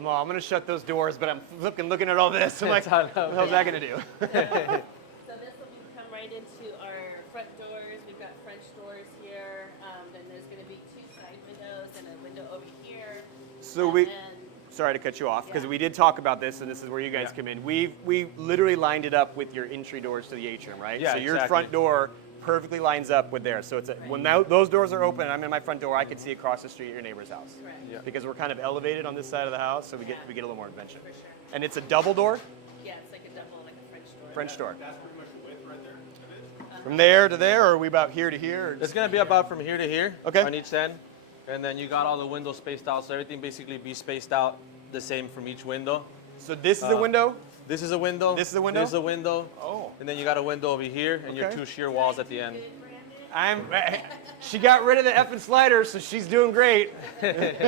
Well, I'm going to shut those doors, but I'm looking at all this. I'm like, what the hell's that going to do? So this will come right into our front doors. We've got French doors here. Then there's going to be 2 side windows and a window over here. So sorry to cut you off, because we did talk about this, and this is where you guys come in. We literally lined it up with your entry doors to the atrium, right? Yeah, so your front door perfectly lines up with theirs. So it's when those doors are open and I'm in my front door, I can see across the street your neighbor's house. Right. Yeah. Because we're kind of elevated on this side of the house, so we get a little more adventure. For sure. And it's a double door? Yeah, it's like a double, like a French door. French door. That's pretty much the width right there. From there to there, or are we about here to here? Or It's gonna be about from here to here Okay. on each end. And then you got all the windows spaced out, so everything basically be spaced out the same from each window. So this is the window? This is a window. This is a window? This is a window. Oh. And then you got a window over here, and your Okay. 2 sheer walls at the end. She got rid of the effing sliders, so she's doing great. It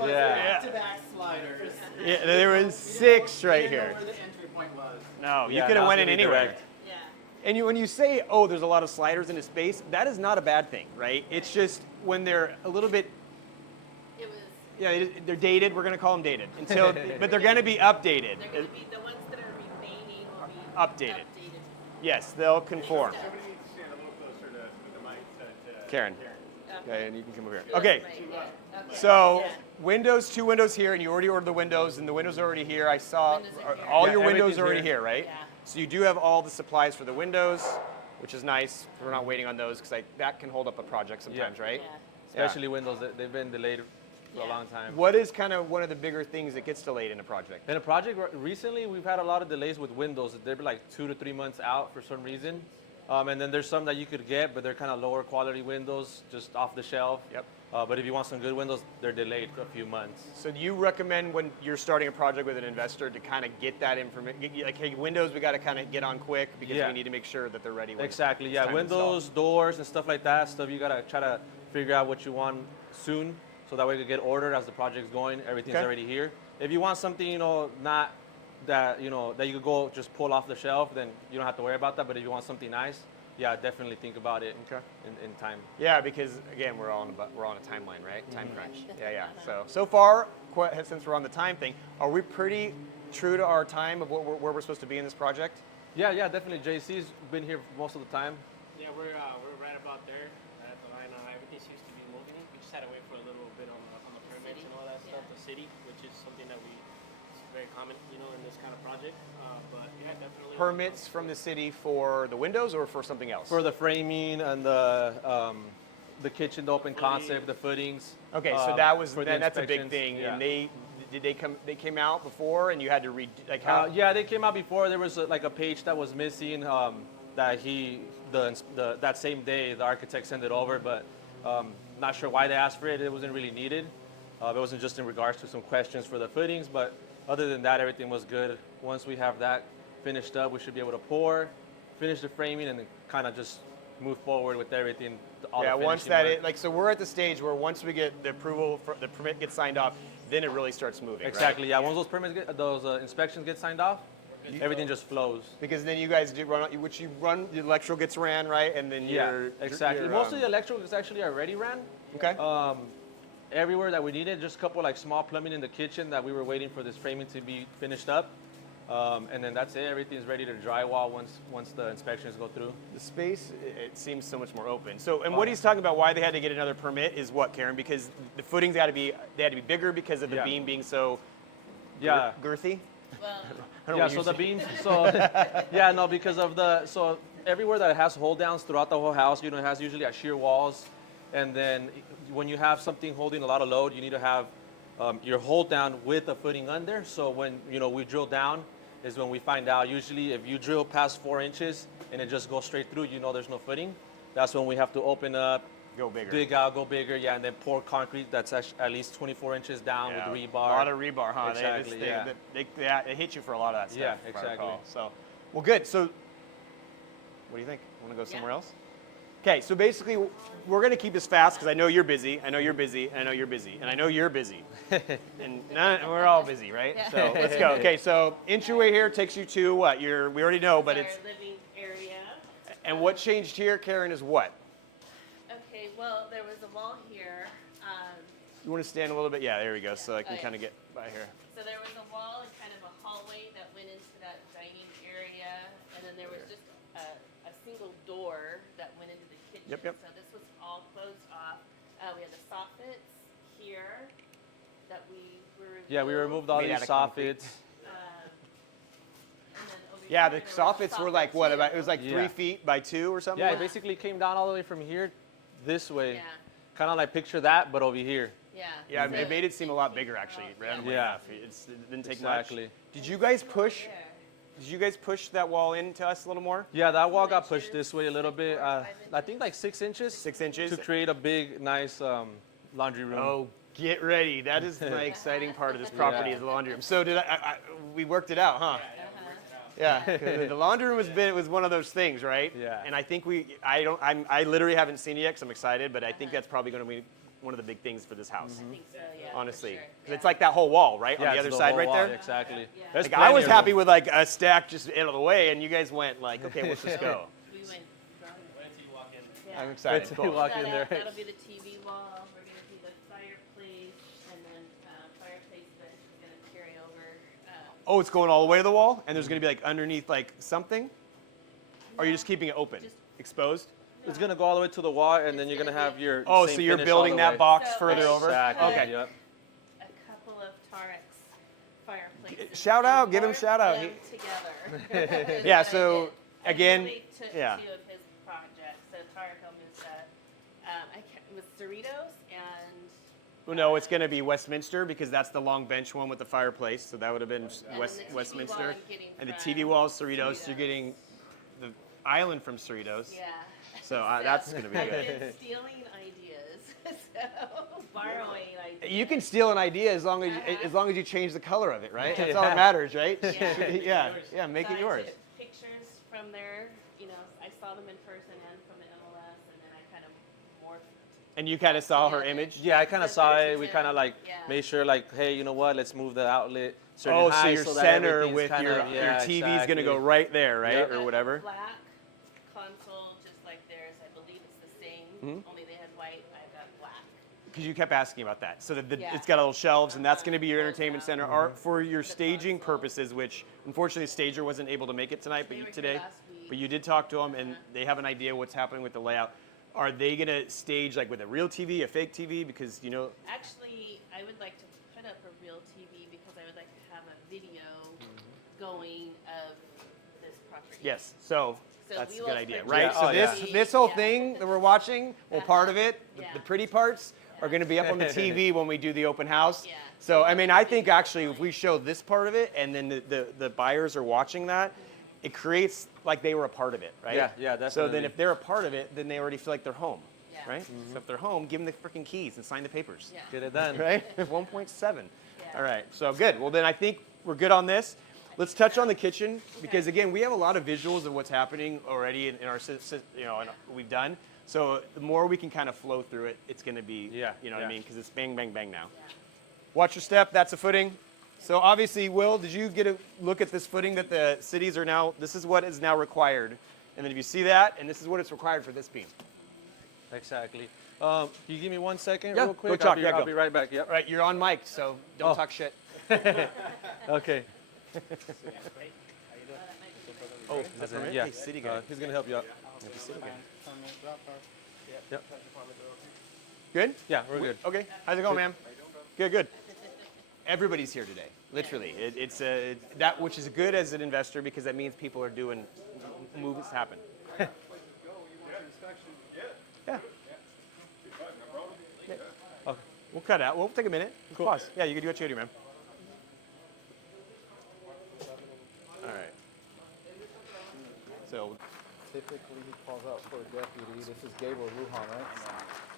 was Yeah. back-to-back sliders. Yeah, there was 6 right We didn't know here. where the entry point was. No, you Yeah, could have that went was in gonna be anywhere. direct. Yeah. And when you say, oh, there's a lot of sliders in a space, that is not a bad thing, right? It's just when they're a little bit, It was. they're dated. We're going to call them dated but they're going to be updated. They're going to be the ones that are remaining will be Updated. Yes, they'll conform. Somebody needs to stand a little closer to the mic to Karen. Okay. Okay, and you can come over here. Okay, Right, yeah. Okay. so Yeah. windows, 2 windows here, and you already ordered the windows, and the windows are already here. I saw Windows are here. all Yeah, your windows everything's are already here. here, right? Yeah. So you do have all the supplies for the windows, which is nice. We're not waiting on those because that can hold up a project sometimes, right? Yeah. Especially windows, they've been delayed for a Yeah. long time. What is kind of one of the bigger things that gets delayed in a project? In a project, recently we've had a lot of delays with windows. They're like 2 to 3 months out for some reason. And then there's some that you could get, but they're kind of lower quality windows, just off the shelf. Yep. But if you want some good windows, they're delayed for a few months. So do you recommend when you're starting a project with an investor to kind of get that information? Like, hey, windows, we got to kind of get on quick because Yeah. we need to make sure that they're ready. When Exactly, it's yeah. time to install. Windows, doors, and stuff like that. Stuff you gotta try to figure out what you want soon, so that way you can get ordered as the project's going. Everything's Okay. already here. If you want something, not that that you could go just pull off the shelf, then you don't have to worry about that. But if you want something nice, yeah, definitely think about it Okay. in time. Yeah, because again, we're on a timeline, right? Time crunch. Yeah. So far, since we're on the time thing, are we pretty true to our time of where we're supposed to be in this project? Yeah, definitely. JC's been here most of the time. Yeah, we're right about there at the line. Everything seems to be moving. We just had to wait for a little bit on the permits and all that stuff, the city, which is something that it's very common, in this kind of project. But yeah, definitely. Permits from the city for the windows or for something else? For the framing and the kitchen, the open concept, the footings. Okay, so that's a big inspections, thing. yeah. And they came out before, and you had to like how? Yeah, they came out before. There was like a page that was missing that that same day the architect sent it over, but not sure why they asked for it. It wasn't really needed. It wasn't just in regards to some questions for the footings, but other than that, everything was good. Once we have that finished up, we should be able to pour, finish the framing, and then kind of just move forward with everything. Yeah, once that so we're at the stage where once we get the approval, the permit gets signed off, then it really starts moving. Exactly. Right? Yeah. Once those permits, those inspections get signed off, everything just flows. Because then you guys do the electrical gets ran, right? And then Exactly. Most of the electrical is actually already ran. Okay. Everywhere that we needed, just a couple like small plumbing in the kitchen that we were waiting for this framing to be finished up. And then that's it. Everything's ready to drywall once the inspections go through. The space, it seems so much more open. So, and what he's talking about, why they had to get another permit is what, Karen? Because the footings had to be bigger because of the beam being so girthy. Well, Yeah. So the beams. Because of so everywhere that it has hold downs throughout the whole house, it has usually shear walls, and then when you have something holding a lot of load, you need to have your hold down with a footing under. So when we drill down, is when we find out. Usually, if you drill past 4 inches and it just goes straight through, there's no footing. That's when we have to open up, go bigger, dig out, go bigger, and then pour concrete that's at least 24 inches down with rebar. A lot of rebar, huh? Exactly. They hit you for a lot of that stuff. Yeah, if I exactly. recall. So, well, good. So, what do you think? Want to go somewhere else? Okay, so basically, we're going to keep this fast because I know you're busy, I know you're busy, and I know you're busy, and I know you're busy. and we're all busy, right? Yeah. So let's go. Okay, so entryway here takes you to what? We already know, but our it's. living area. And what changed here, Karen, is what? Okay, well, there was a wall here. You want to stand a little bit? Yeah, there we go. So I can Oh, yeah. kind of get by here. So there was a wall and kind of a hallway that went into that dining area, and then there was just a single door that went into the kitchen. Yep, yep. So this was all closed off. We had the soffits here that we removed. Yeah, we removed all Made these out of concrete. soffits. And then over Yeah, here, the there was a soffits were soffit like what? too. About it was like 3 Yeah. feet by 2 or something. Yeah, like it basically came down all the way from here this way. Yeah. Kind of like picture that, but over here. Yeah. Yeah, So it made it seem a lot bigger actually. Randomly Yeah. enough. It didn't take Exactly. much. Did you guys push? There. Did you guys push that wall into us a little more? Yeah, that wall got pushed this way a little bit. 4 or 5 I think like 6 inches. 6 inches. To create a big, nice laundry room. Oh, get ready! That is my exciting part of this property Yeah. is the laundry room. So we worked it out, huh? Uh-huh. Yeah, 'cause the laundry room was one of those things, right? Yeah. And I think I literally haven't seen it yet because I'm excited, but I think that's probably going to be one of the big things for this house, I think so, yeah. for honestly. sure. 'Cause it's like that whole wall, right, Yeah, on the it's other side, whole right wall, there. Exactly. Yeah. There's Like I plenty was of happy room. with like a stack just out of the way, and you guys went like, okay, let's just go. We went. Wait until you walk in. Yeah. I'm excited. Wait till Cool. you walk So in there. that'll be the TV wall. We're gonna do the fireplace, and then fireplace that is gonna carry over. Oh, it's going all the way to the wall, and there's going to be like underneath like something. Or are you just keeping it open, Just- exposed? It's gonna go all the way to the wall, and then you're gonna have your. Oh, same so you're finish all building the that way. box So further I over? Exactly. Okay. Yep. A couple of Tarex fireplaces. Shout out, and give him morphed shout out. them together. is Yeah, what I so, did. I again, really took yeah. 2 of his projects. So Tarek almost it was Cerritos and. Well, no, it's going to be Westminster because that's the long bench one with the fireplace. So that would have been And then the TV wall Westminster. I'm getting And the from TV wall is Cerritos. Cerritos. You're getting the island from Cerritos. Yeah. So that's going to be I've good. been stealing ideas, so borrowing ideas. You can steal an idea as long as you change the color of it, right? That's all that matters, right? Yeah. yeah, make So it I yours. took pictures from there, I saw them in person and from the MLS, and then I kind of morphed. And you kind of saw her Yeah. image. Yeah, I kind of saw it. We Yeah. kind of like Yeah. made sure, like, hey, you know what? Let's move the outlet. certain Oh, so height your that center everything's with kind your of- yeah, TV is going to go exactly. right there, right, Yep. or Got the whatever. Black console, just like theirs. I believe it's the same. Mm-hmm. Only they had white. I got black. Because you kept asking about that. So Yeah. it's got little shelves, and that's going to be your Uh-huh. entertainment center. Mm-hmm. Or for your The staging console. purposes, which unfortunately the stager wasn't able to make it tonight, They were here today. last week. But you did talk to them, and Uh-huh. they have an idea what's happening with the layout. Are they going to stage like with a real TV, a fake TV? Because Actually, I would like to put up a real TV because I would like to have a video going of this property. yes. So So that's we a will good idea, project right? Yeah. So Oh, this yeah. this whole Yeah. thing that we're watching, well, part of it, Yeah. the pretty parts, are going to be up on the TV when we do the open house. Yeah. So I mean, I think actually if we show this part of it and then the buyers are watching that, it creates like they were a part of it, right? Yeah, yeah, So then definitely. if they're a part of it, then they already feel like they're home, Yeah. right? So if they're home, give them the freaking keys and sign the papers. Yeah. Get it done. Right? 1.7. Yeah. All right. So good. Well, then I think we're good on this. Let's touch on the kitchen because again, we have a lot of visuals of what's happening already in our, and we've done. So the more we can kind of flow through it, it's going to be, Yeah, you know what I yeah. mean? Because it's bang, bang, bang now. Yeah. Watch your step. That's a footing. So obviously, Will, did you get a look at this footing that the cities are now? This is what is now required. And then if you see that, and this is what it's required for this beam. Exactly. You give me 1 second, Yeah, real go quick. talk, I'll go. be right back. Yep. All right, you're on mic, so don't Oh. talk shit. Okay. Oh, is that permit? Yeah. Hey, city guy. He's gonna help you out. Yep. Good? Yeah, we're good. Okay. How's it going, ma'am? Good, good. Everybody's here today, literally. It's that which is good as an investor because that means people are doing moves happen. Yeah. Okay. We'll cut out. We'll take a minute. Cool. Pause. Yeah, you can do what you do, man. All right. So Typically, he calls out for a deputy. This is Gabriel Ruhan, right?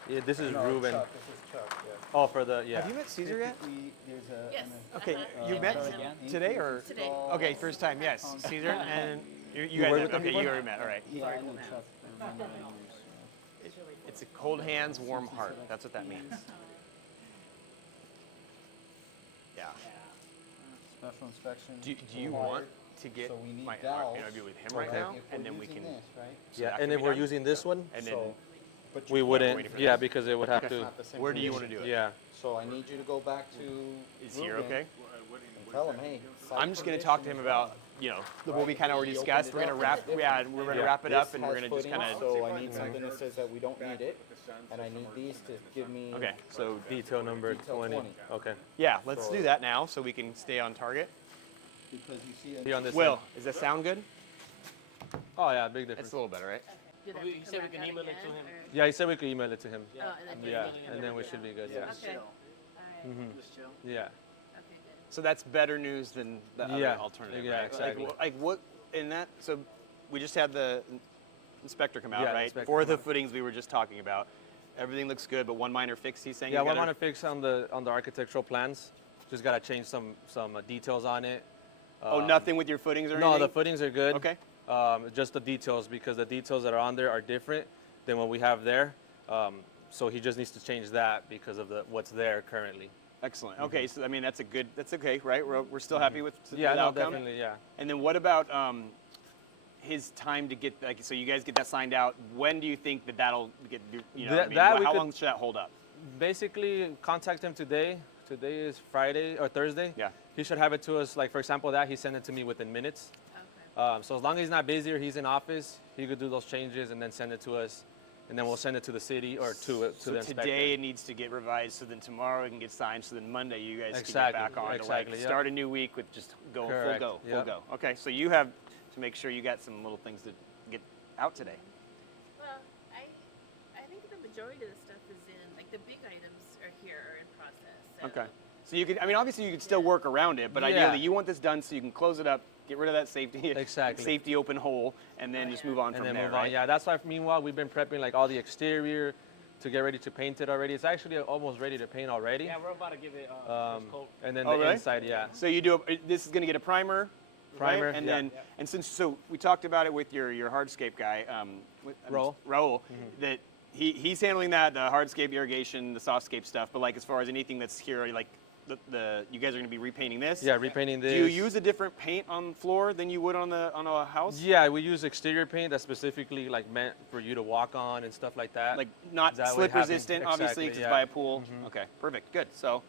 Yeah, this is No, Ruben. Chuck. This is Chuck, yeah. Oh, for the yeah. have you met Caesar yet? Typically, there's a... Yes. Okay, Uh-huh. you I met him. today or Today. okay, first time? Yes, Caesar and you guys. worked Have, with them okay, before? you already met. All right. Yeah, I know Chuck for many years. It's a cold hands, warm heart. That's what that means. Yeah. Special inspection. Do you required. want to get So we need my dowels. interview with him right Okay. now, If and we're then we using can, this, right? so Yeah, that and can if be we're done? using this one, and then So But we you wouldn't. waiting for Yeah, that. because it would have to. not the same Where do you want condition. to do it? Yeah. So I need you to go back to. Is here Ruben okay? and tell him, hey. site I'm just going to talk to him condition is about, you know, what we kind of already He discussed. opened We're it going to up. wrap, It's yeah, different. we're going to Yeah. wrap it This up, and we're has going to just footing, kind of. So I need something that says that we don't need it, and I need these to give me. Okay, so Detail number Detail 20. 20. Okay. yeah, let's do that now so we can stay on target. Because you see. Here on this Will, side. does that sound good? Oh yeah, big difference. It's a little better, right? Do that You come said we back can out email it again, to him. or- Yeah, he said we could email it to him. Oh, and then Yeah, just and then we should be good. Yeah. Okay. All right. Just chill. Yeah. Okay, good. So that's better news than the other Yeah, alternative, yeah, right? exactly. Like what in that? So we just had the inspector come out, Yeah, the right? inspector For come the out. footings we were just talking about. Everything looks good, but one minor fix. He's saying. Yeah, you what I gotta- want to fix on the architectural plans. Just gotta change some details on it. Oh, nothing with your footings or No, anything. the footings are good. Okay. Just the details, because the details that are on there are different than what we have there. So he just needs to change that because of what's there currently. Excellent. Okay, so I mean that's okay, right? We're still happy with Yeah, the no, outcome. definitely, yeah. And then what about his time to get like? So you guys get that signed out. When do you think that'll get? You know, That- that we how could- long should that hold up? Basically, contact him today. Today is Friday or Thursday. Yeah. He should have it to us. Like for example, he sent it to me within minutes. Okay. So as long as he's not busy or he's in office, he could do those changes and then send it to us, and then we'll send it to the city or to So the inspector. today it needs to get revised. So then tomorrow it can get signed. So then Monday you guys Exactly, can get back on to exactly, like yep. start a new week with just go Correct, full yep. go. Okay, so you have to make sure you got some little things to get out today. Well, I think the majority of the stuff is in, like the big items are here or in process. So. Okay. So you could, I mean, obviously you could still work around it, but Yeah. ideally you want this done so you can close it up, get rid of that safety, Exactly. safety open hole, and then just move on And from then there, move right? on. Yeah, that's why meanwhile we've been prepping like all the exterior to get ready to paint it already. It's actually almost ready to paint already. Yeah, we're about to give it first coat. And then Oh, the really? inside, yeah. So you do, this is going to get a primer, Primer, right? And yeah. then, and since, so we talked about it with your hardscape guy, Raul. Raul, that he's handling that, the hardscape irrigation, the softscape stuff, but like as far as anything that's here, like you guys are going to be repainting this? Yeah, repainting this. Do you use a different paint on the floor than you would on a house? Yeah, we use exterior paint that's specifically like meant for you to walk on and stuff like that. Like not That way slip having- resistant, obviously, exactly, because yeah. it's by a pool. Okay, perfect, good. So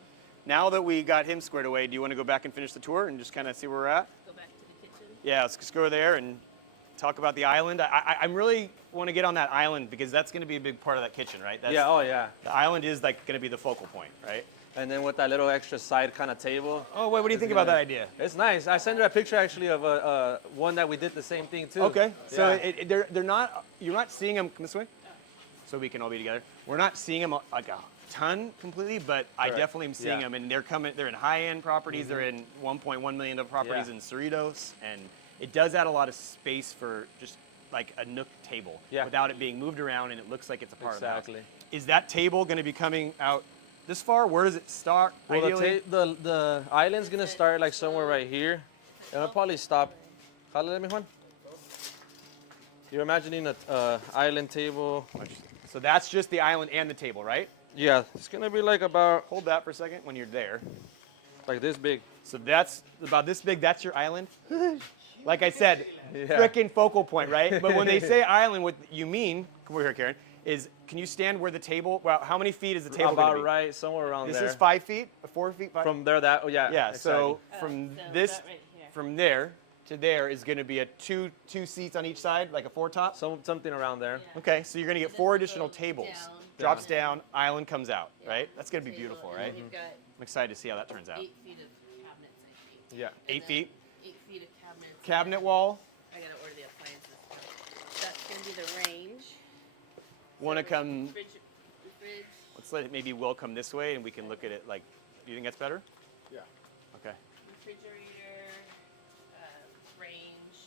now that we got him squared away, do you want to go back and finish the tour and just kind of see where we're at? Go back to the kitchen. Yeah, let's just go there and talk about the island. I really want to get on that island because that's going to be a big part of that kitchen, right? That's, Yeah, oh yeah. The island is like going to be the focal point, right? And then with that little extra side kind of table. Oh, wait, what do you think about that idea? It's nice. I sent her a picture actually of one that we did the same thing too. Okay, so Yeah. they're not, you're not seeing them, come this way, so we can all be together. We're not seeing them like a ton completely, but I Correct. definitely am seeing Yeah. them, and they're in high-end properties, they're in $1.1 million properties Yeah. in Cerritos, and it does add a lot of space for just like a nook table Yeah. without it being moved around, and it looks like it's a part of the Exactly. house. Is that table going to be coming out this far? Where does it start, Well, ideally? the island's gonna start like somewhere right here. And it'll probably stop. Jálale, mi Juan. You're imagining a island table. So that's just the island and the table, right? Yeah, it's gonna be like about Hold that for a second when you're there. like this big. So that's about this big, that's your island? Like I said, Yeah. frickin' focal point, right? But when they say island, what you mean, come over here, Karen, is can you stand where the table, well, how many feet is the table gonna About be? right, somewhere around This there. is 5 feet, 4 feet, 5? From there, that, oh yeah. yeah, so Oh, from so this, that right here. from there to there is gonna be a two seats on each side, like a four top? Something around there. Yeah. Okay, so you're gonna get This 4 goes additional tables. down. Drops Yeah. down, island comes out, Yeah. right? That's gonna be Table, beautiful, and right? then you've got I'm excited to see how that turns out. 8 feet of cabinets, I think. Yeah. And 8 then feet? 8 feet of cabinets. Cabinet wall, I gotta order the appliances. That's gonna be the range. wanna So come, Fridge. let's let maybe Will come this way and we can look at it like, do you think that's better? Yeah. Okay. Refrigerator, range,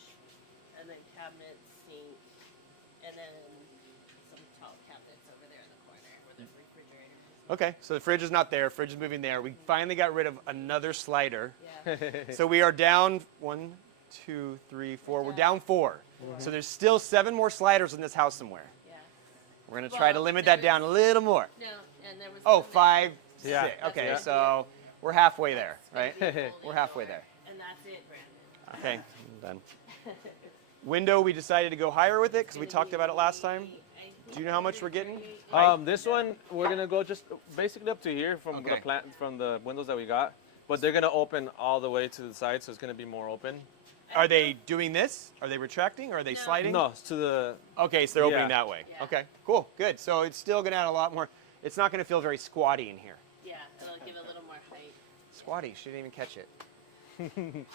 and then cabinet, sink, and then some tall cabinets over there in the corner where the refrigerator is. Okay, so the fridge is not there, fridge is moving there. We finally got rid of another slider. Yeah. So we are down 1, 2, 3, 4. We're down 4. So there's still 7 more sliders in this house somewhere. Yeah. We're gonna try to Well, limit there that down a little more. No, and there was. Oh, one that- 5, Yeah. 6. Okay, That's so we're halfway there, It's gonna right? be a folding We're halfway door, there. And that's it, Brandon. Okay, I'm done. Window, we decided to go higher with it because we Gonna talked about it last time. be, I Do you know how much we're getting? This one we're gonna go just basically up to here from Okay. the plant from the windows that we got, but they're gonna open all the way to the side, so it's gonna be more open. Are they doing this? Are they retracting? Or are they sliding? No, it's to the Okay, so they're opening Yeah. that way. Yeah. Okay, cool, good. So it's still gonna add a lot more. It's not gonna feel very squatty in here. Yeah, it'll give a little more height. Squatty, she didn't even catch it.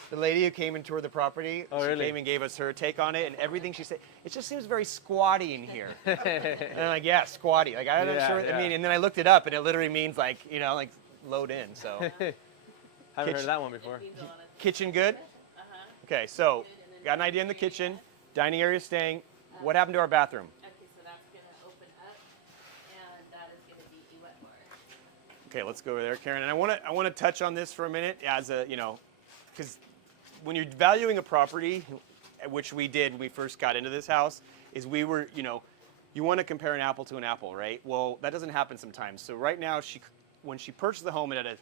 The lady who came and toured the property, Oh, she really? came and gave us her take on it, and everything she said, it just seems very squatty in here. And I'm like, yeah, squatty. Like, I'm not Yeah, sure what I yeah. mean. And then I looked it up, and it literally means like, you know, like load in. So, Haven't Kitchen- heard that one before. It means a lot of- kitchen good? Uh-huh. Okay, so got an idea in the kitchen. Dining area staying. What happened to our bathroom? Okay, so that's gonna open up, and that is gonna be a wet bar. Okay, let's go over there, Karen. And I want to touch on this for a minute as a, because when you're valuing a property, which we did when we first got into this house, is we were, you want to compare an apple to an apple, right? Well, that doesn't happen sometimes. So right now, when she purchased the home, it had a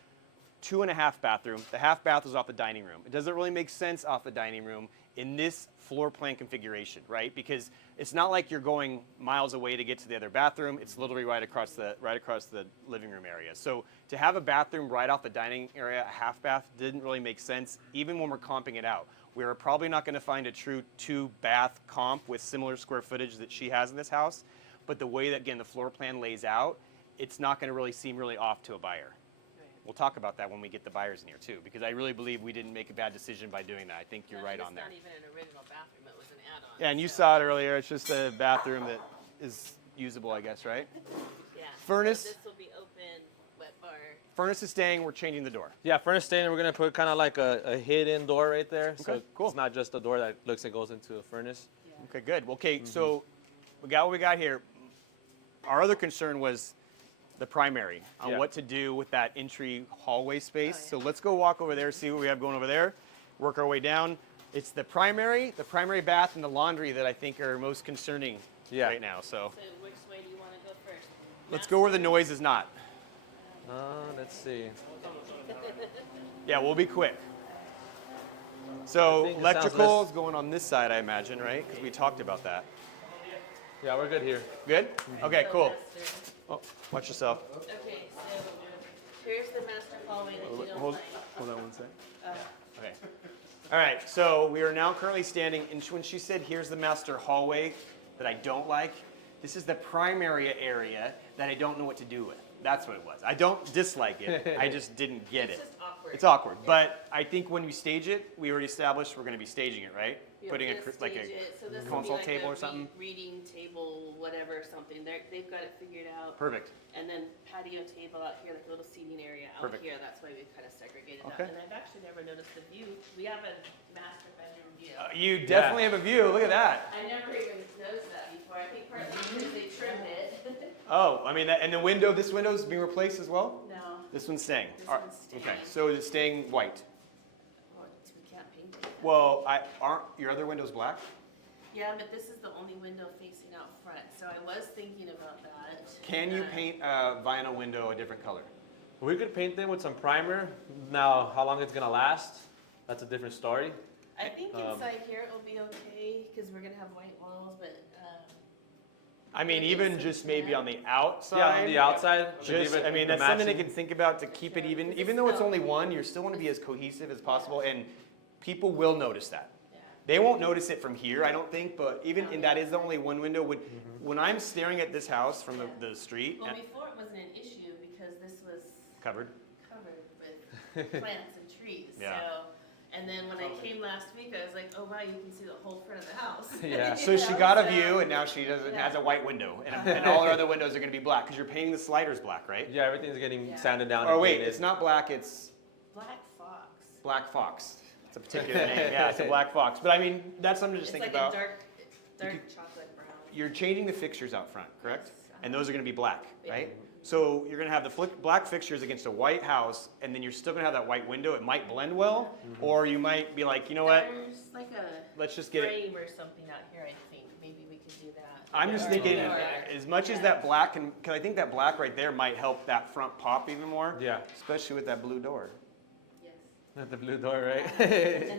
2.5 bathroom. The half bath was off the dining room. It doesn't really make sense off the dining room in this floor plan configuration, right? Because it's not like you're going miles away to get to the other bathroom. It's literally right across the living room area. So to have a bathroom right off the dining area, a half bath, didn't really make sense, even when we're comping it out. We're probably not going to find a true 2-bath comp with similar square footage that she has in this house. But the way that, again, the floor plan lays out, it's not going to really seem really off to a buyer. We'll talk about that when we get the buyers in here too, because I really believe we didn't make a bad decision by doing that. I think you're right on there. It's not even an original bathroom, it was an add-on. Yeah, and you so- saw it earlier. It's just a bathroom that is usable, I guess, right? Yeah. Furnace. So this will be open, wet bar. Furnace is staying. We're changing the door. Yeah, furnace staying. We're gonna put kind of like a hidden door right there, so Okay, cool. it's not just a door that looks like goes into a furnace. Okay, good. Okay, so we got what we got here. Our other concern was the primary on Yeah. what to do with that entry hallway space. Oh, yeah. So let's go walk over there, see what we have going over there, work our way down. It's the primary bath, and the laundry that I think are most concerning Yeah. right now. So So which way do you want to go first? let's go where the noise is not. Let's see. Yeah, we'll be quick. I So think it sounds electrical less- is going on this side, I imagine, right? Because we talked about that. Yeah, we're good here. Good? Okay, So cool. master- Oh, watch yourself. Okay, so here's the master hallway that you don't Hold like. on one sec. Okay. All right, so we are now currently standing, and when she said, here's the master hallway that I don't like, this is the primary area that I don't know what to do with. That's what it was. I don't dislike it, I just didn't get It's it. just awkward. It's awkward, but I think when we stage it, we already established we're gonna be staging it, right? You're Putting gonna like stage a it, so this will be console like table a or something? Reading table, whatever, something. They've got it figured out. Perfect. And then patio table out here, like a little seating area out Perfect. here. That's why we've kind of segregated Okay. that. And I've actually never noticed the view. We have a master bedroom view. You definitely have a view, look at that. I never even noticed that before. I think partly because they trimmed it. Oh, I mean, and the window, this window's being replaced as well? No, This one's staying? This All right, one's staying. Okay, so it's staying white. well, we can't paint it. Well, aren't your other windows black? Yeah, but this is the only window facing out front, so I was thinking about that. Can you paint a vinyl window a different color? We could paint them with some primer. Now, how long it's gonna last? That's a different story. I think inside here it will be okay, because we're gonna have white walls, but, I mean, Maybe even some just maybe tan. on the outside? Yeah, on the outside. to Just, leave it I mean, the that's something they matching. can think about to keep it even though it's only one, you still want to be as cohesive as possible, and people will notice that. yeah. They won't notice it from here, I don't think, but even, and that is only one window. When I'm staring at this house from the street, Well, before it wasn't an issue, because this was covered, covered with plants and trees, Yeah. so. And then when I came last week, I was like, oh wow, you can see the whole front of the house. Yeah. so You she know, got a so- view, and now she doesn't, Yeah. has a white window, and all her other windows are gonna be black, because you're painting the sliders black, right? Yeah, everything's getting Yeah. sanded down. Or and wait, painted. it's not black, it's Black fox. Black Fox. It's a particular name, yeah, it's a Black Fox. But I mean, that's something to just It's think like about. a dark chocolate brown. You're changing the fixtures out front, correct? Yes, And those are gonna be black, Yeah. right? So you're gonna have the black fixtures against a white house, and then you're still gonna have that white window. It might blend well, or you might be like, you know what? There's like a Let's just get it. frame or something out here, I think. Maybe we could do that. I'm just Or- thinking, or- as much as yeah. that black, because I think that black right there might help that front pop even more. Yeah. Especially with that blue door. Yes. Not the blue door, right?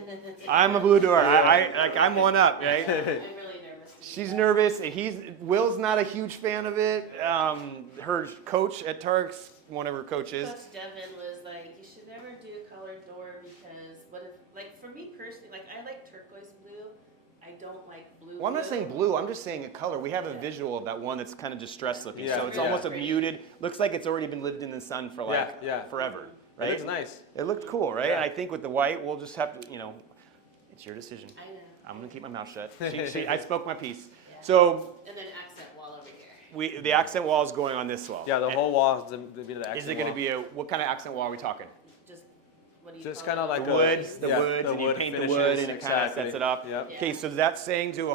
I'm a blue door. I'm one up, right? I'm really nervous She's nervous, and Will's not a huge fan of it. Her coach at Tarks, one of her coaches. Coach Devin was like, you should never do a colored door because what if, like for me personally, like I like turquoise blue. I don't like blue. Well, I'm not saying blue. I'm just saying a color. We have a visual of that one that's kind of distressed looking. Yeah, So it's yeah. almost a muted. Looks like it's already been lived in the sun for like forever. Right? It looks nice. It looked cool, right? Yeah. And I think with the white, we'll just have to, it's your decision. I know. I'm gonna keep my mouth shut. I spoke my piece. Yeah. So And then accent wall over here. the accent wall is going on this wall. Yeah, the And whole wall is the accent Is it gonna wall. be what kind of accent wall are we talking? Just what do you Just call kind of it? like The woods, the and you wood paint finishes, the wood, and it kind of exactly. sets it up. Yep. Okay, so that's saying to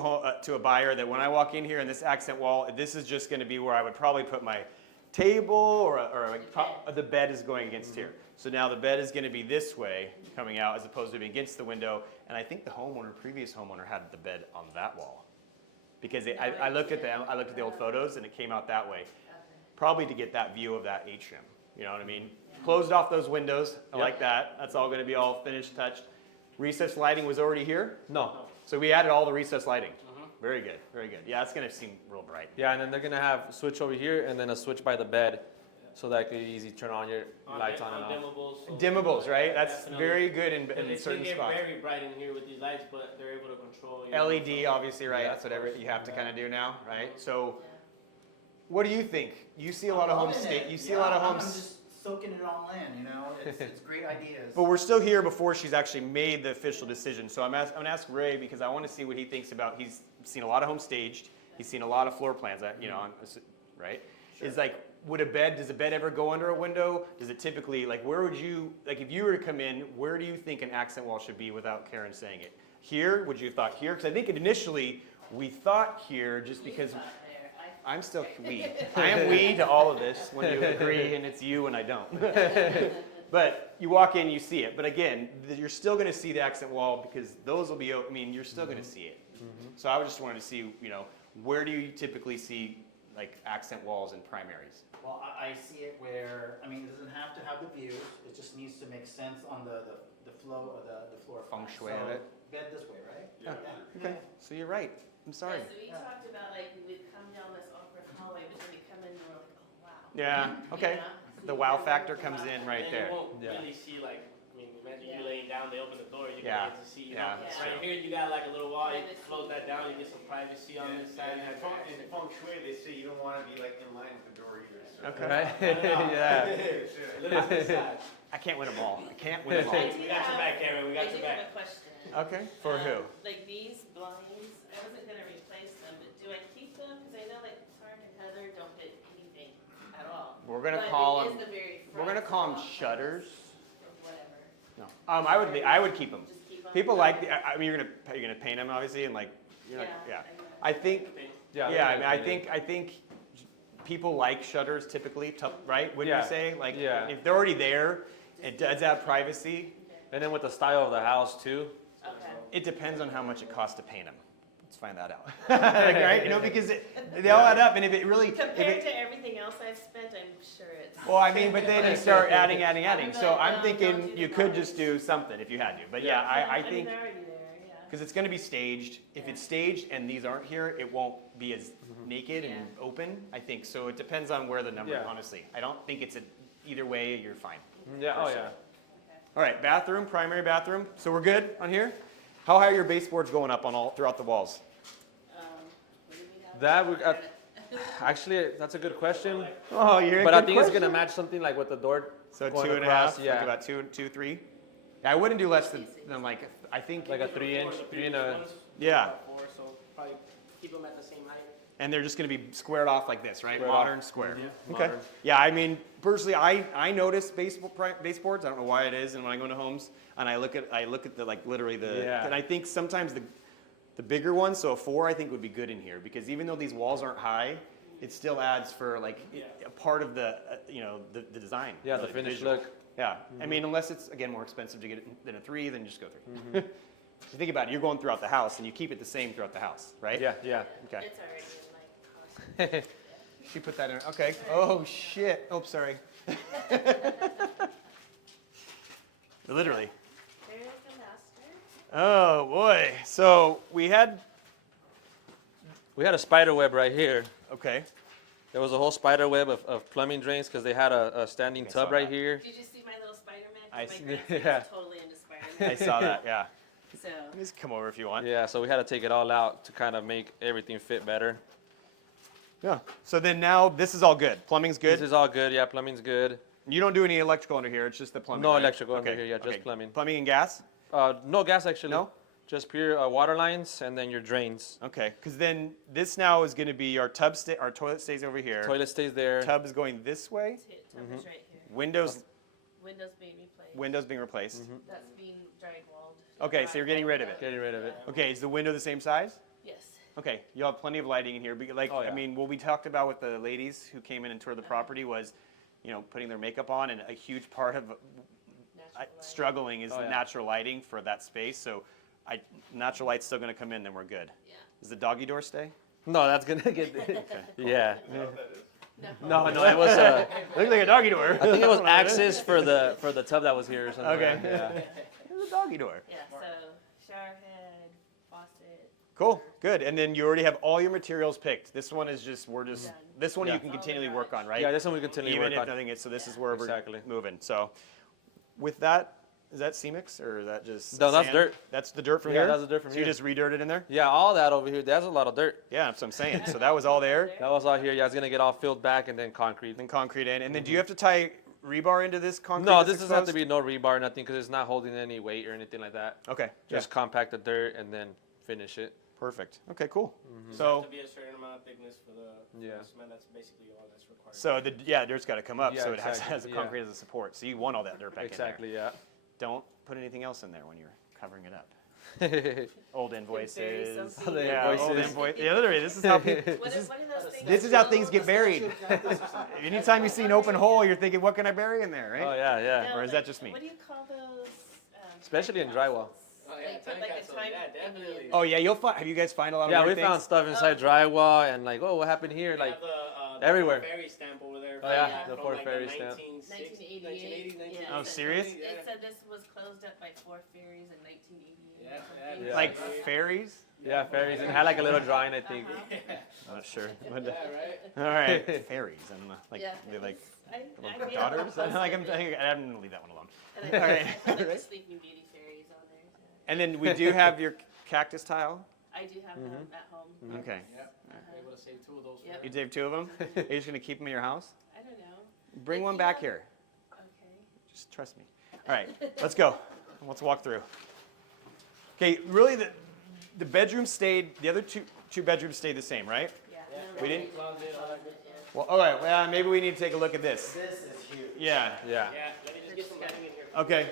a buyer that when I walk in here and this accent wall, this is just going to be where I would probably put my table or the bed is going against here. So now the bed is going to be this way coming out as opposed to being against the window. And I think the previous homeowner had the bed on that wall because I looked at the old photos and it came out that way, probably to get that view of that atrium. You know what I mean? Closed off those windows. I like that. That's all going to be all finished, touched. Recessed lighting was already here. No. So we added all the recessed lighting. Very good, very good. Yeah, it's going to seem real bright. Yeah, and then they're gonna have a switch over here and then a switch by the bed, so that you easy turn on your lights on and off. Dimmables. So Dimmables, right? That's definitely. very good in They certain get spots. very bright in here with these lights, but they're able to control. LED, obviously, right? That's what you have to kind of do now, right? So, what do you think? You see a lot of homes. You see a lot of I'm homes. just soaking it all in, it's great ideas. But we're still here before she's actually made the official decision. So I'm gonna ask Ray because I want to see what he thinks about. He's seen a lot of homes staged. He's seen a lot of floor plans. Right? Sure. Is like, does a bed ever go under a window? Does it typically where would you if you were to come in? Where do you think an accent wall should be without Karen saying it? Here? Would you have thought here? Because I think initially we thought here just because. You thought there. I'm still we. I am we to all of this when you agree and it's you and I don't. But you walk in, you see it. But again, you're still going to see the accent wall because those will be, you're still going to see it. So I just wanted to see, where do you typically see like accent walls in primaries? Well, I see it where, it doesn't have to have the views, it just needs to make sense on the flow of the floor Feng plan. shui So, of it. bed this way, right? Yeah. Okay. So you're right. I'm sorry. Yeah, so we talked about we'd come down this awkward hallway, but then we come in and we're like, oh wow. Yeah. Okay. Yeah. The wow factor comes in right And there. you won't Yeah. really see imagine you laying down, they open the door, you Yeah. can get to see. Yeah, that's Right true. here, you got like a little wall. You Privacy. close that down, you get some privacy on this side. And in feng shui, they say you don't want to be in line with the door either. So. Okay. Right? Yeah. A little to the side. I can't win them all. I can't win them all. We got your back, Karen. We got your I do have back. a question. Okay. For who? Like these blinds, I wasn't gonna replace them, but do I keep them? Because I know Tarn and Heather don't fit anything at all. We're gonna But call it them. is the very We're front, gonna call them so I'll shutters. Whatever. No. I would keep them. Just keep them. People like you're gonna paint them obviously and you're not, yeah. I think Yeah. I think people like shutters typically, right? Wouldn't Yeah. you say? Yeah. If they're already there, it does have privacy. And then with the style of the house too. Okay. It depends on how much it costs to paint them. Let's find that out. Right? Because they all add up, and if it really Compared to everything else I've spent, I'm sure it's. but then you start adding. So Like, I'm don't thinking do you the could blinds. just do something if you had to. But yeah, I think. they're already there, yeah. Because it's going to be staged. If it's staged and these aren't here, it won't be as naked and open, I think. So it depends on where the number, Yeah. honestly. I don't think it's either way, you're fine. Yeah. Oh yeah. All right, bathroom, primary bathroom. So we're good on here? How high are your baseboards going up throughout the walls? What do we have? That we got. Actually, that's a good question. Oh, you're But I think it's gonna match something like with the door. So going 2.5, across, like yeah. about 2, 3? Yeah, I wouldn't do less than I think, Like a 3-inch, 3 and a. yeah. 4, so probably keep them at the same height. And they're just going to be squared off like this, right? Squared Modern, off. square. Mhm. Okay. Modern. Yeah, personally, I notice baseboards. I don't know why it is. And when I go into homes and I look at literally Yeah. and I think sometimes the bigger ones, so a 4, I think would be good in here because even though these walls aren't high, it still adds for a part of the the design. Yeah, the really, finished visual. look. Yeah, unless it's again more expensive to get it than a 3, then just go 3. So think about it. You're going throughout the house, and you keep it the same throughout the house, right? Yeah. Yeah. Okay. It's already in cost. She put that in. Okay. Oh shit. Oh, sorry. Literally. There's the master. Oh boy. So we had We had a spider web right here. Okay. There was a whole spider web of plumbing drains because they had a standing I saw tub right that. here. Did you see my little Spider-Man? I 'Cause see- my grandson yeah. is totally into Spider-Man. I saw that. Yeah. So, Just come over if you want. Yeah, so we had to take it all out to kind of make everything fit better. Yeah. So then now this is all good. Plumbing's good. This is all good. Yeah, plumbing's good. You don't do any electrical under here. It's just the plumbing. No right? electrical under Okay, here, yeah, just okay. plumbing. Plumbing and gas. No gas actually. No? Just pure water lines and then your drains. Okay. Because then this now is going to be our our toilet stays over here. Toilet stays there. Tub is going this way. tub is right here. Windows Windows being replaced. windows being replaced. That's being drywalled. Okay, so you're getting rid of it. Getting rid of it. Okay. Is the window the same size? Yes. Okay, you'll have plenty of lighting in here. Like, Oh, yeah. I mean, what we talked about with the ladies who came in and toured the property was, you know, putting their makeup on, and a huge part of Natural light. struggling is Oh, the yeah. natural lighting for that space. So, natural light's still going to come in, then we're good. Yeah. Does the doggy door stay? No, that's gonna get. Yeah. No. No, it was. Looks like a doggy door. I think it was access for the tub that was here or something. Okay. Yeah. There's a doggy door. Yeah. So shower head, faucet. Cool, good. And then you already have all your materials picked. This one is just Done. this one Yeah. you can continually work on, right? Yeah, this one we continue to Even work if on. nothing is. So this is where Exactly. we're moving. So, with that. Is that Cemix or is that just No, that's sand? dirt. That's the dirt from Yeah, here? that's the dirt from so you here. just redirted in there? Yeah, all that over here. That's a lot of dirt. Yeah, that's what I'm saying. So that was all there, That was out here. Yeah, it's gonna get all filled back and then concrete. then concrete in. And then do you have to tie rebar into this concrete? No, that's this doesn't have to exposed? be no rebar, nothing, because it's not holding any weight or anything like that. Okay, Just yeah, compact the dirt and then finish it. perfect. Okay, cool. Mm-hmm. So, To be a certain amount of thickness for the Yeah. cement, that's basically all that's required. dirt's got to come up, Yeah, so it has exactly, the yeah. concrete as a support. So you want all that dirt back Exactly, yeah. in there. Don't put anything else in there when you're covering it up. Old invoices. something. The Yeah, old invoices. invoice. Yeah, literally, this is how people. What are those things? This is how things get buried. Anytime you see an open hole, you're thinking, what can I bury in there, right? Oh yeah, yeah. No, Or is that just me? What do you call those? Especially in drywall. Oh, yeah, Like, put time like a capsule. time Yeah, thingy in definitely. Oh yeah, you'll find. Have you guys find a lot of Yeah, we weird found things? stuff inside drywall and like, oh, what happened here? We Like, have the everywhere. Fort Ferry stamp over there. Oh, yeah, the from Fort like Ferry the stamp. 1988. 1980, Yeah. Oh, serious? Yeah. It said this was closed up by Four Ferries in 1988. Yeah, or something. yeah. Like Yeah. fairies? yeah, fairies. It had like a little drawing, I think. Uh-huh. I'm not sure. But, Yeah, right? all right, fairies. I don't know. Like Yeah, they like I little made daughters. all those like I'm gonna leave that one alone. And I All right. put like the Sleeping Beauty fairies on there. So. And then we do have your cactus tile. I do have them at home. Okay. Yeah. Uh-huh. Able to save 2 of those. Yep. You did 2 of them. Are you just gonna keep them in your house? I don't know. Bring If one you back want- here. Okay. Just trust me. All right, let's go. Let's walk through. Okay, really the bedroom stayed. The other two bedrooms stayed the same, right? Yeah. We didn't? Closet, all that good Yeah. Well, all right. Well, maybe we need to take a look at this. This is huge. Yeah. Yeah. Yeah, let me just get some lighting in here. Okay.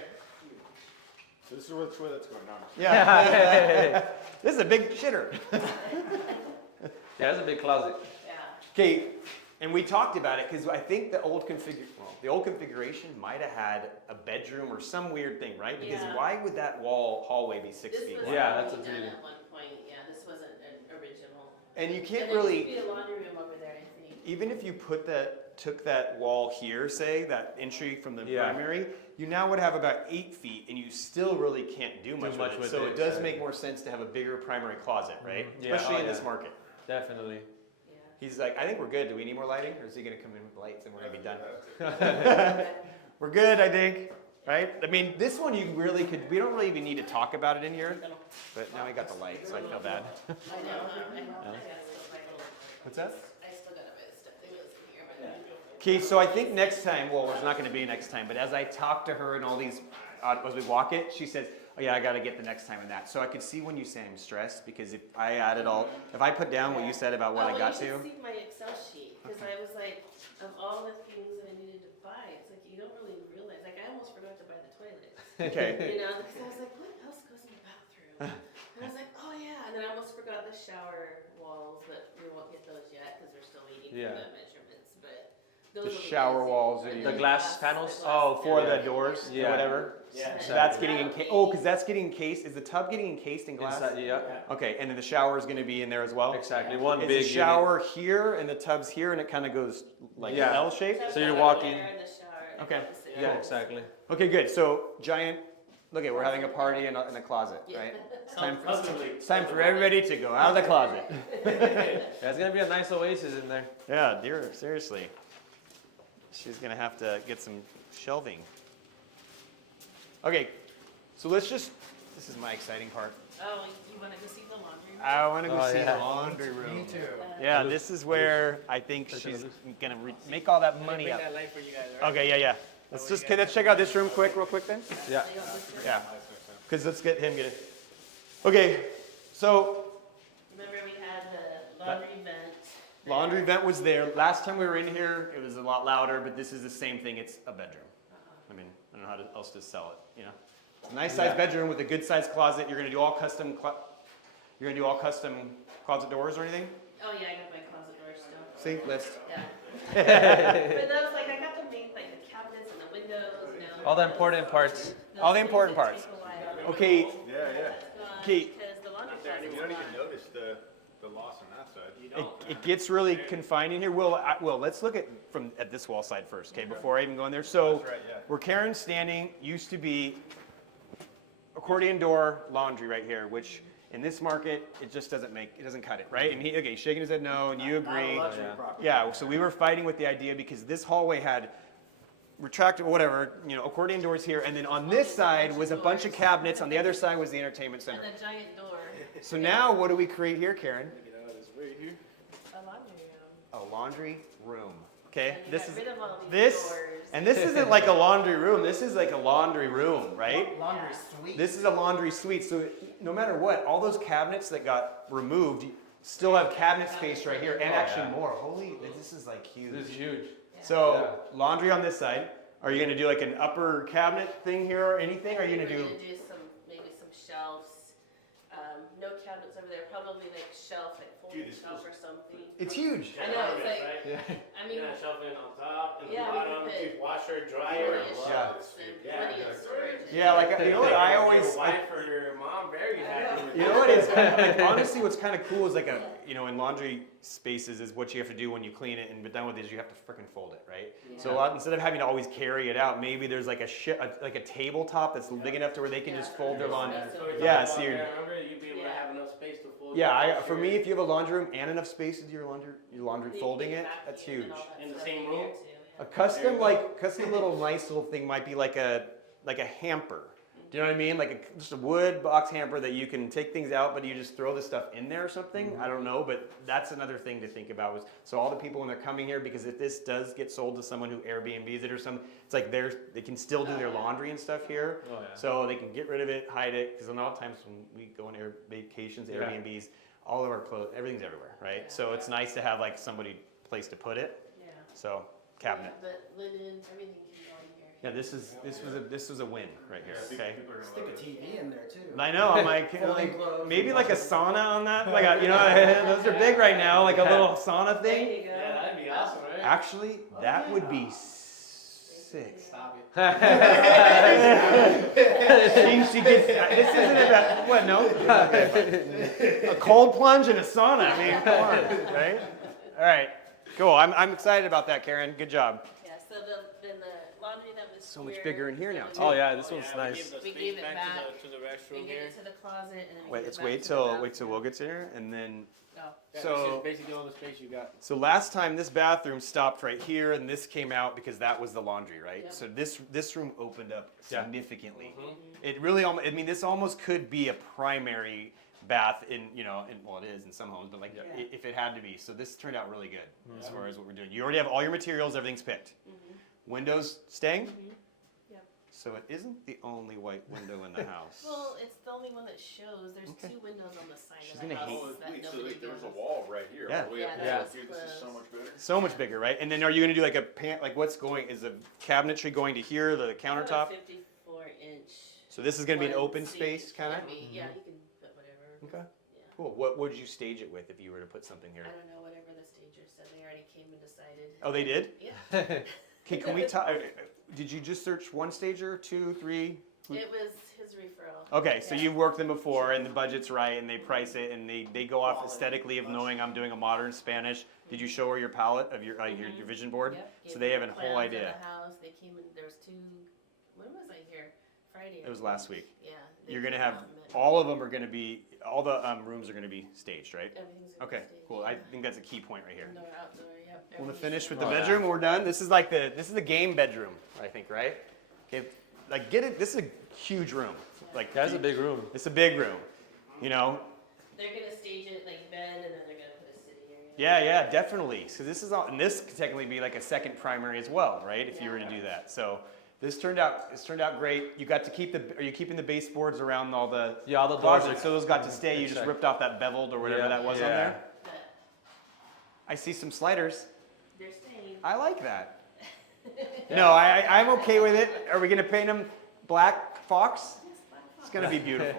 So this is where the toilet's going on. Yeah. This is a big shitter. Yeah, it's a big closet. Yeah. Okay, and we talked about it because I think the old configuration might have had a bedroom or some weird thing, right? Because Yeah. why would that hallway be 6 This feet was wide? Yeah, that's done a beauty. at one point. Yeah, this wasn't an original. And you can't And there used to really, be a laundry room over there, I think. even if you took that wall here, say, that entry from the Yeah. primary, you now would have about 8 feet and you still really can't do much, much with it. with So it, it does exactly. make more sense to have a bigger primary closet, right? Yeah, Especially oh, in this yeah. market. Definitely. Yeah. He's like, I think we're good. Do we need more lighting? Or is he going to come in with lights and we're going to be done? We're good, I think. Right? I mean, this one you really could, we don't really even need to talk about it in here. But now I got the light, so I feel bad. I know. I got still What's that? I still got a bit of stuff that goes in here, but Okay, so I think next time, well, it's not going to be next time, but as I talk to her and all these, as we walk it, she says, oh yeah, I got to get the next time in that. So I could see when you say I'm stressed, because if I added if I put down what you said about what I got you to. should see my Excel sheet, because I was like, of all the things that I needed to buy, it's like you don't really realize. Like I almost forgot to buy the toilet. Okay. You know, because I was like, what else goes in the bathroom? And I was like, oh yeah, and then I almost forgot the shower walls, but we won't get those yet because we're still waiting Yeah. for the measurements. But The those will be shower easy. walls And and then the glass panels? the Oh, for yeah. the doors or Yeah. whatever? Yeah. So that's Exactly. getting encased. Oh, because that's getting encased. Is the tub getting encased in glass? Inside, yeah. Okay, and then the shower is going to be in there as well? Exactly. One Is big the shower here and the tub's here and it kind of goes like Yeah. L shape? Tub's So you're over walking- there in the shower, and Okay. opposite Unit. Yeah, wall. exactly. Okay, good. So giant look at, we're having a party in a closet, right? It's time, Comfortably. it's time for everybody to go out of the closet. Yeah, it's gonna be a nice oasis in there. Yeah, dear, seriously. She's gonna have to get some shelving. Okay, so let's just, this is my exciting part. Oh, you want to go see the laundry room? I want to go Oh, see yeah. the laundry room. Me too. Yeah, this is where I think she's gonna make all that money Bring up. that light for you guys, all right? Okay, yeah. Let's check out this room real quick then. Yeah. Yeah. Because let's get him it. Okay, so Remember we had the laundry vent. laundry vent was there. Last time we were in here, it was a lot louder, but this is the same thing. It's a bedroom. I mean, I don't know how else to sell it, you know. It's a nice sized bedroom with a good sized closet. You're gonna do all custom closet doors or anything? Oh yeah, I got my closet door still. See, list. Yeah. But those, like, I got to make like the cabinets and the windows. You know, All the important parts. those All the things important that parts. take a while. Okay, Yeah. Okay. Because the laundry You closet's don't even gone. notice the loss on that side. You it, don't. it gets really confined in here. Will, let's look at this wall side first, okay? Before I even go in there. So, That's right, yeah. where Karen's standing used to be accordion door laundry right here, which in this market it just doesn't cut it, right? And he's shaking his head no, and you Not a agree. luxury property. Yeah, so we were fighting with the idea because this hallway had retractable, whatever, accordion doors here, and then on this side was a bunch of cabinets, on the other side was the entertainment And center. the giant door. So now what do we create here, Karen? You know, it's right here. A laundry room. A laundry room. Okay, And you this got is rid of all these doors. and this isn't like a laundry room. This is like a laundry room, right? Laundry suite. This is a laundry suite. So no matter what, all those cabinets that got removed still have cabinet space right here, and actually more. Holy, this is like huge. This is huge. So laundry on this side. Are you gonna do like an upper cabinet thing here or anything? Or are you gonna do? Maybe some shelves. No cabinets over there. Probably like shelf, like folding Dude, shelf or something. It's huge. I know, it's like, Right? I mean, Yeah, shelving on top and Yeah, the we bottom, could put keep washer, plenty dryer. of Yeah. shelves and plenty of storage. Yeah, like you know what I always. Your wife or your mom very happy with You know what is like, honestly what's kind of cool is like in laundry spaces is what you have to do when you clean it and but done with it is you have to freaking fold it, right? So instead of having to always carry it out, maybe there's like a tabletop that's big enough to where they can just fold their laundry. So we're Yeah, talking so about you're- there, remember, you'd be able to have enough space to fold. Yeah, your for washer me if you have a laundry room and enough space to do your laundry folding it, that's huge. In the same room? A custom little nice little thing might be like a hamper. Do you know what I mean? Like just a wood box hamper that you can take things out, but you just throw the stuff in there or something. I don't know, but that's another thing to think about. So all the people when they're coming here, because if this does get sold to someone who Airbnbs it or something, it's like they can still do their laundry and stuff here. Oh, yeah. So they can get rid of it, hide it, because a lot of times when we go on vacations, Airbnbs, all of our clothes, everything's everywhere, right? So it's nice to have like place to put it. Yeah. So cabinet. But linen, everything can go in here. Yeah, this was a win right here. Okay. Stick a TV in there too. I know. I'm like, Folding clothes. maybe like a sauna on that. Like those are big right now. Like a little sauna There thing. you go. Yeah, that'd be awesome, right? Actually, that would be sick. Stop it. She gets. This isn't about what? No. A cold plunge and a sauna. I mean, come on, right? All right. Cool. I'm excited about that, Karen. Good job. Yeah, so then the laundry that was So much here, bigger in here now, we too. Oh yeah, this Oh, one's yeah, nice. We We gave gave it the space back. back to the We restroom gave here. it to the closet and then we Wait, gave let's it back wait to till the wait till Will gets here, and then. Oh. Yeah, So- this is basically all the space you got. So last time this bathroom stopped right here, and this came out because that was the laundry, right? Yep. So this room opened up Yeah. significantly. It really, I mean, this almost could be a primary bath in, well, it is in some homes, but like if it had to be. So this turned out really good as far as what we're doing. You already have all your materials, everything's picked. Windows staying. Yep. So it isn't the only white window in the house. Well, it's the only one that shows. There's Okay. 2 windows on the side She's of the gonna house hate- that Wait, so nobody there's a does. wall right here, Yeah. all the way up Yeah, there. that's Dude, this is so closed. much better. So much bigger, right? And then are you going to do like what's going? Is the cabinetry going to here, the I want a countertop? 54-inch. So this is going to be an one open seat. space, kind of. Yeah, you can put whatever. Okay. Yeah. Cool. What would you stage it with if you were to put something here? I don't know, whatever the stager said. They already came and decided. Oh, they did? Yeah. Okay, can we talk? Did you just search one stager, 2, 3? It was his referral. Okay, so Yeah. you've worked them before, and the budget's right, and they price it, and they go off aesthetically of knowing I'm doing a modern Spanish. Did you show her your palette of your your vision board? Yep. So they have a Gave whole plans of idea. The house. They came in. There was 2. When was I here? Friday. It was last week. Yeah. they You're gonna came have out and met. all of them are gonna be all the rooms are gonna be staged, right? Everything's gonna Okay, be staged, cool. I yeah. think that's a key point right here. Indoor, outdoor, yep. Want to everything's finish with the Oh, yeah. bedroom? We're done. This is like this is the game bedroom, I think, right? Okay, like get it. This is a huge room. Like That's a big room. It's a big room. You know. They're gonna stage it like bed, and then they're gonna put a sitting area. Yeah, definitely. So this is all, and this could technically be like a second primary as well, right? If you were to do that. So this turned out great. You got to keep are you keeping the baseboards around all the Yeah, all the doors closets? are- So those got to stay. You just Check. ripped off that beveled or whatever Yeah, that was on yeah. there. But I see some sliders. they're staying. I like that. No, I'm okay with it. Are we gonna paint them black fox? It's gonna be beautiful.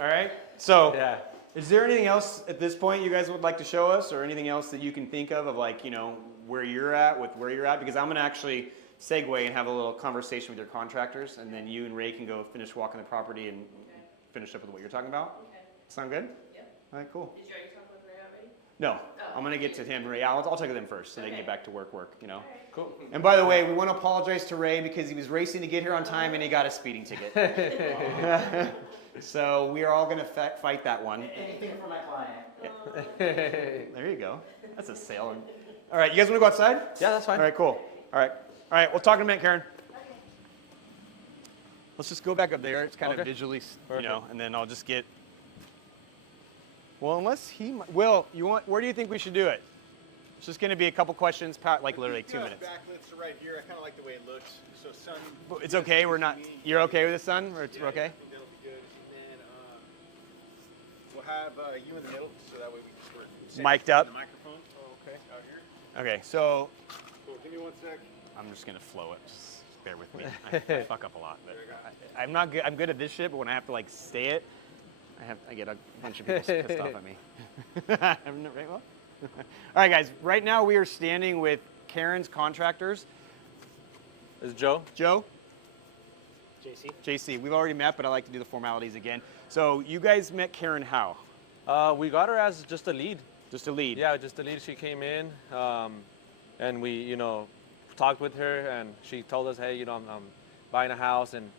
All right. So, Yeah. is there anything else at this point you guys would like to show us, or anything else that you can think of like where you're at with where you're at? Because I'm gonna actually segue and have a little conversation with your contractors, and then you and Ray can go finish walking the property and finish up with what you're talking about. Okay. Sound good? Yep. All right, cool. Did you already talk with Ray already? No, I'm gonna get to him, Ray. I'll talk to them first, so they can get Okay. back to work. Alright. Cool. And by the way, we want to apologize to Ray because he was racing to get here on time and he got a speeding ticket. So we are all going to fight that one. Anything for my client. There you go. That's a sale. All right, you guys want to go outside? Yeah, that's fine. All right, cool. All right. We'll talk in a minute, Karen. Let's just go back up there. It's kind of Okay. visually, Perfect. and then I'll just get. Well, unless Will, where do you think we should do it? It's just going to be a couple questions, like literally 2 minutes. Backlit to right here. I kind of like the way it looks. So sun. It's okay. We're not. You're okay with the sun? Or we're okay? I think that'll be good. And then we'll have you in the middle, so that way we're safe Mic'd up. The microphone. Oh, okay. Out here. Okay, so Cool. Give me 1 sec. I'm just gonna flow it. Just bear with me. I fuck up a lot, but I'm not good. I'm good at this shit, but when I have to like stay it, I get a bunch of people pissed off at me. I'm not- right, well? All right, guys. Right now we are standing with Karen's contractors. Is Joe? Joe, JC. JC. We've already met, but I like to do the formalities again. So you guys met Karen how? We got her as just a lead. Just a lead. Yeah, just a lead. She came in, and we, talked with her, and she told us, hey, I'm buying a house, and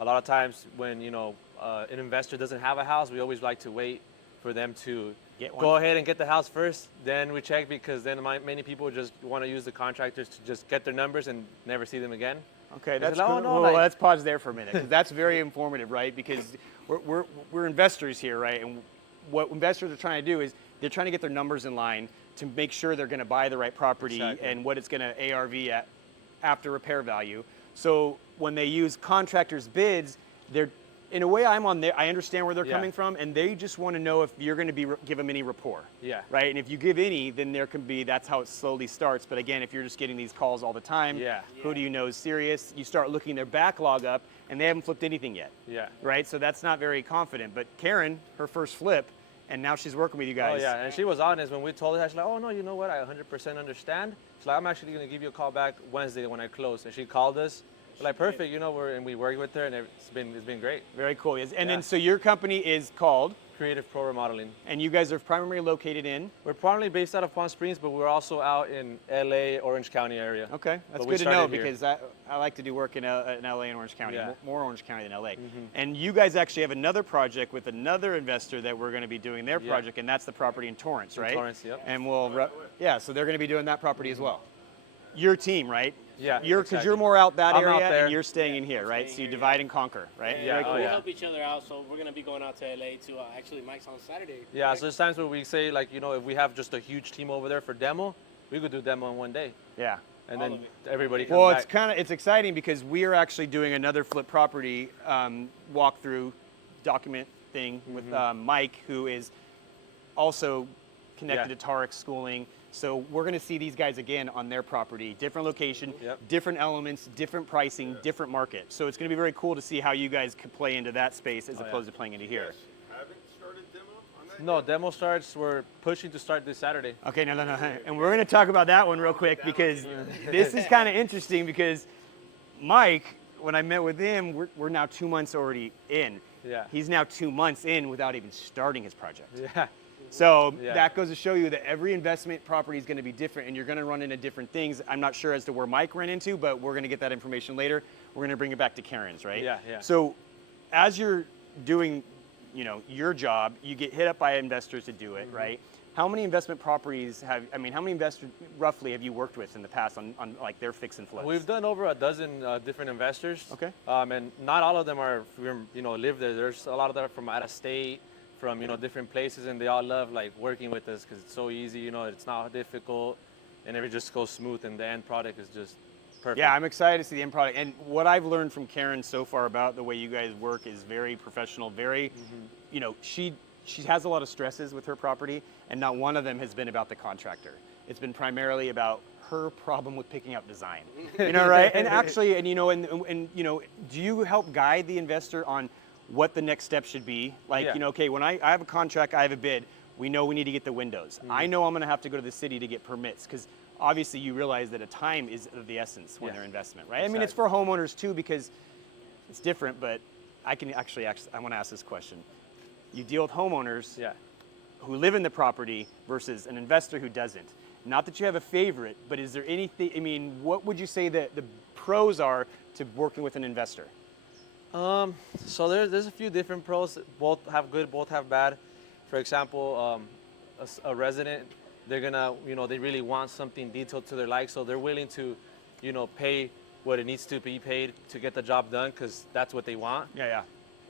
a lot of times when an investor doesn't have a house, we always like to wait for them to Get one. go ahead and get the house first. Then we check, because then many people just want to use the contractors to just get their numbers and never see them again. Okay, that's said, "Oh, cool. no, Well, like-" let's pause there for a minute, because that's very informative, right? Because we're investors here, right? And what investors are trying to do is they're trying to get their numbers in line to make sure they're going to buy the right property Exactly. and what it's going to ARV at after repair value. So when they use contractors' bids, they're in a way I'm on there. I understand where they're Yeah. coming from, and they just want to know if you're going to give them any rapport. Yeah. Right. And if you give any, then there can be. That's how it slowly starts. But again, if you're just getting these calls all the time, Yeah. who do you know is serious? You start looking their backlog up, and they haven't flipped anything yet. Yeah. Right. So that's not very confident. But Karen, her first flip, and now she's working with you guys. Oh yeah, and she was honest when we told her. She's like, "Oh no, you know what? I 100% understand." She's like, "I'm actually gonna give you a call back Wednesday when I close." And she called us. We're like, "Perfect, we worked with her, and it's been great." Very cool. And Yeah. then so your company is called, Creative Pro Remodeling. and you guys are primarily located in. We're primarily based out of Palm Springs, but we're also out in LA, Orange County area. Okay, that's But we good to know started here. because I like to do work in LA and Orange County, Yeah. more Orange County than LA. And you guys actually have another project with another investor that we're going to be doing their Yeah. project, and that's the property in Torrance, In right? Torrance, yep. And yeah, so they're going to be doing that property as well. Your team, right? Yeah, Because exactly. you're more out that I'm area, out there. and you're staying in here, right? So you divide and conquer, right? Yeah, Very oh, cool. We yeah. help each other out, so we're gonna be going out to LA to actually Mike's on Saturday. Yeah, right? so there's times where we say, like, if we have just a huge team over there for demo, we could do demo in one day, Yeah. and All then of it. everybody comes Well, back. it's exciting because we are actually doing another flip property walkthrough document thing with Mike, who is also connected Yeah. to Tarek Schooling. So we're going to see these guys again on their property, different location, Yep. different elements, different pricing, different market. So it's going to be very cool to see how you guys could play into that space as Oh, yeah. opposed to playing into here. Haven't started demo on that No, demo starts. We're pushing to start this Saturday. Okay, no. And we're going to talk about that one real quick because this is kind of interesting because Mike, when I met with him, we're now 2 months already in. Yeah. He's now 2 months in without even starting his project. Yeah. So Yeah. that goes to show you that every investment property is going to be different, and you're going to run into different things. I'm not sure as to where Mike ran into, but we're going to get that information later. We're going to bring it back to Karen's, right? Yeah, yeah. So as you're doing, your job, you get hit up by investors to do it, right? How many investment properties how many investors roughly have you worked with in the past on like their fix and flips? We've done over a dozen different investors. Okay. And not all of them are, live there. There's a lot of them from out of state, from, different places, and they all love like working with us because it's so easy, it's not difficult, and everything just goes smooth, and the end product is just perfect. Yeah, I'm excited to see the end product. And what I've learned from Karen so far about the way you guys work is very professional, very, she has a lot of stresses with her property, and not one of them has been about the contractor. It's been primarily about her problem with picking out design, right? And actually, and do you help guide the investor on what the next step should be? Like, Yeah. okay, when I have a contract, I have a bid, we know we need to get the windows. I know I'm gonna have to go to the city to get permits, because obviously you realize that a time is of the essence when Yeah. they're investment, right? I mean, it's for homeowners too, because it's different, but I wanna ask this question. You deal with homeowners Yeah. who live in the property versus an investor who doesn't. Not that you have a favorite, but is there anything, what would you say that the pros are to working with an investor? So there's a few different pros. Both have good, both have bad. For example, a resident, they're gonna, they really want something detailed to their like, so they're willing to, pay what it needs to be paid to get the job done, because that's what they want. Yeah.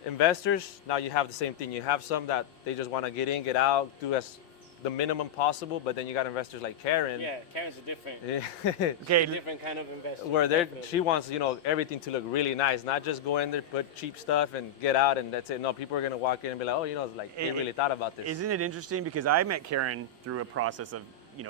Investors, now you have the same thing. You have some that they just want to get in, get out, do as the minimum possible, but then you got investors like Karen. Yeah, Karen's a different, Okay, different kind of investor. Where definitely. she wants, everything to look really nice, not just go in there, put cheap stuff and get out and that's it. No, people are gonna walk in and be like, oh, they really thought about this. Isn't it interesting? Because I met Karen through a process of,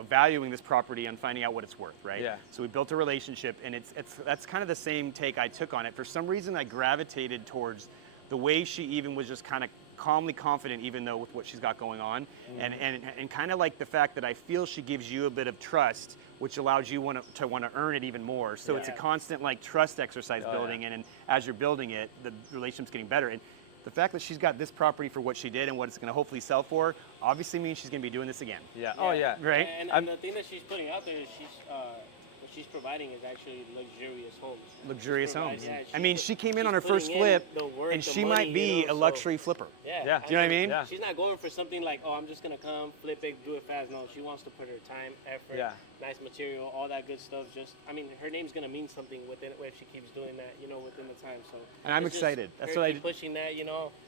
valuing this property and finding out what it's worth, right? Yeah. So we built a relationship, and that's kind of the same take I took on it. For some reason, I gravitated towards the way she even was just kind of calmly confident, even though with what she's got going on, and kind of like the fact that I feel she gives you a bit of trust, which allows you to want to earn it even more. So it's a constant like trust exercise building, and as you're building it, the relationship's getting better. And the fact that she's got this property for what she did and what it's going to hopefully sell for, obviously means she's going to be doing this again. Yeah. Oh yeah. Right? And the thing that she's putting out there is what she's providing is actually luxurious homes. Luxurious homes. Yeah, she came in on her she's first putting in flip, the work, and the she money, might be a so- luxury flipper. Yeah. Do you know what I mean? Yeah. She's not going for something like, oh, I'm just gonna come, flip it, do it fast. No, she wants to put her time, effort, Yeah. nice material, all that good stuff. Her name's gonna mean something within it if she keeps doing that, within the time. So. And I'm it's just excited. That's her what I keep did. pushing that.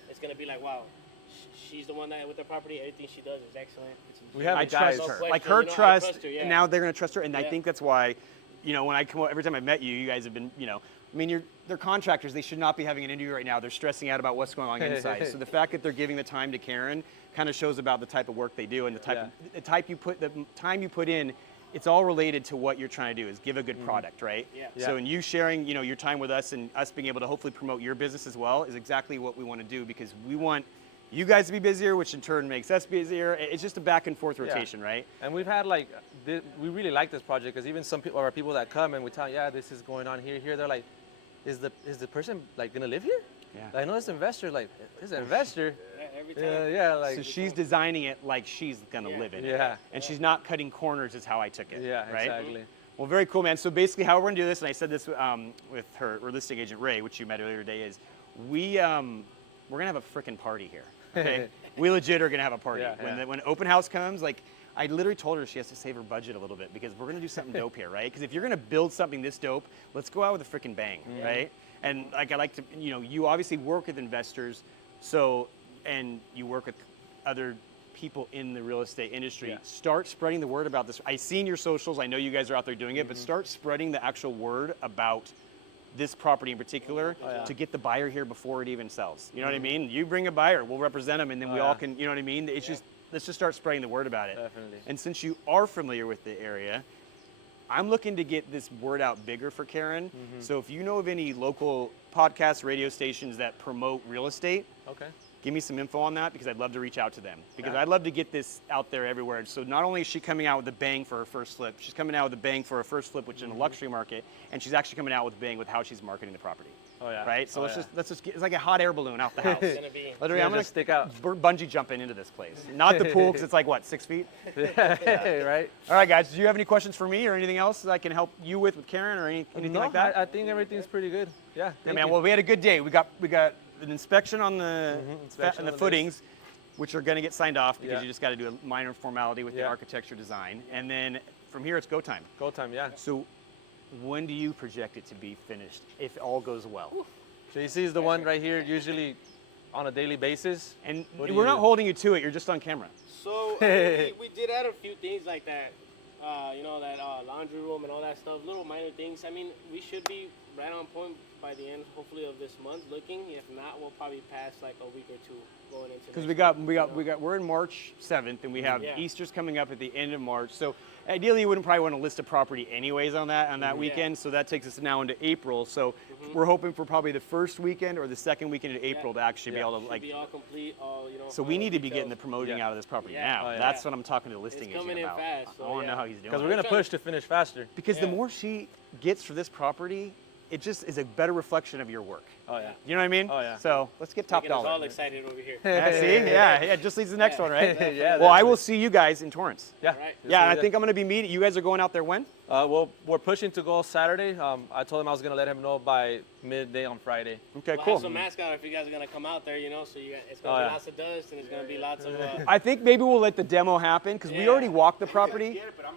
It's gonna be like, wow, she's the one that with the property, everything she does is excellent. We have I a guy. trust her. question, Like her I trust, trust her, yeah. and now they're going to trust her. And I Yeah. think that's why, when I come every time I've met you, you guys have been, they're contractors. They should not be having an interview right now. They're stressing out about what's going on inside. So the fact that they're giving the time to Karen kind of shows about the type of work they do and the time you put in. It's all related to what you're trying to do, is give a good product, right? Yeah. So and you sharing, your time with us and us being able to hopefully promote your business as well is exactly what we want to do, because we want you guys to be busier, which in turn makes us busier. It's just a back and forth rotation, right? And we've had we really like this project, because even some people that come and we tell them, yeah, this is going on here. They're like, is the person gonna live here? Yeah. I know this investor, this investor. Every time. So she's designing it like she's gonna live in it. Yeah. And she's not cutting corners is how I took it. Yeah, right? exactly. Well, very cool, man. So basically how we're gonna do this, and I said this with her listing agent Ray, which you met earlier today, is we're gonna have a freaking party here. Okay? We legit are gonna have a party. Yeah, When open house comes, I literally told her she has to save her budget a little bit, because we're gonna do something dope here, right? Because if you're gonna build something this dope, let's go out with a freaking bang, right? And I like to, you obviously work with investors, and you work with other people in the real estate industry. Yeah. Start spreading the word about this. I've seen your socials. I know you guys are out there doing it, but start spreading the actual word about this property in particular to get the buyer here before it even sells. You know what I mean? You bring a buyer, we'll represent them, and then we all can, you know what I mean? It's just, let's just start spreading the word about it. Definitely. And since you are familiar with the area, I'm looking to get this word out bigger for Karen. So if you know of any local podcasts, radio stations that promote real estate, Okay. give me some info on that, because I'd love to reach out to them, because Yeah. I'd love to get this out there everywhere. So not only is she coming out with a bang for her first flip, she's coming out with a bang for her first flip, which is in a luxury market, and she's actually coming out with a bang with how she's marketing the property. Oh yeah. right? So Oh, let's just get, it's like a hot air balloon out the house. It's gonna be. Literally, Yeah, I'm gonna just stick out. bungee jumping into this place. Not the pool because it's like what, 6 feet? Right. All right, guys. Do you have any questions for me or anything else that I can help you with Karen or anything No, like that? I think everything's pretty good. Yeah. Yeah, thank man. you. Well, we had a good day. We got an inspection on the inspection and the on this. footings, which are going to get signed off because Yeah. you just got to do a minor formality with the Yeah. architecture design, and then from here it's go time. Go time. Yeah. So, when do you project it to be finished if all goes well? JC is the one right here, usually on a daily basis. And What do we're you not do? holding you to it. You're just on camera. So we did add a few things like that, you know, that laundry room and all that stuff, little minor things. I mean, we should be right on point by the end, hopefully, of this month. Looking, if not, we'll probably pass like a week or two going into. Because next we're in March 7th, and we have Yeah. Easter's coming up at the end of March. So ideally, you wouldn't probably want to list a property anyways on that weekend. So that takes us now into April. So we're hoping for probably the first weekend or the second weekend in April to actually be able to Should like. be all complete, all you know. So we final need to be getting the details. promoting Yeah. out of this property Yeah. now. Oh, yeah. That's what I'm talking to the listing agent coming in about. fast, I so want to yeah. know how he's doing. Because it. we're gonna push to finish faster. Because the Yeah. more she gets for this property, it just is a better reflection of your work. Oh yeah. You know what I mean? Oh, yeah. So let's get top Making us dollar. all excited over here. Yeah, see? Yeah, it just leads to the next one, right? Yeah, Well, I that's will it. see you guys in Torrance. Yeah. Right. Yeah, and I think I'm going to be meeting. You guys are going out there when? Well, we're pushing to go Saturday. I told him I was gonna let him know by midday on Friday. Okay, We'll cool. have some mascot if you guys are gonna come out there, you know. So it's gonna Oh, be yeah. lots of dust and it's gonna be lots of. I think maybe we'll let the demo happen because we Yeah. already walked the property. Get it, but I'm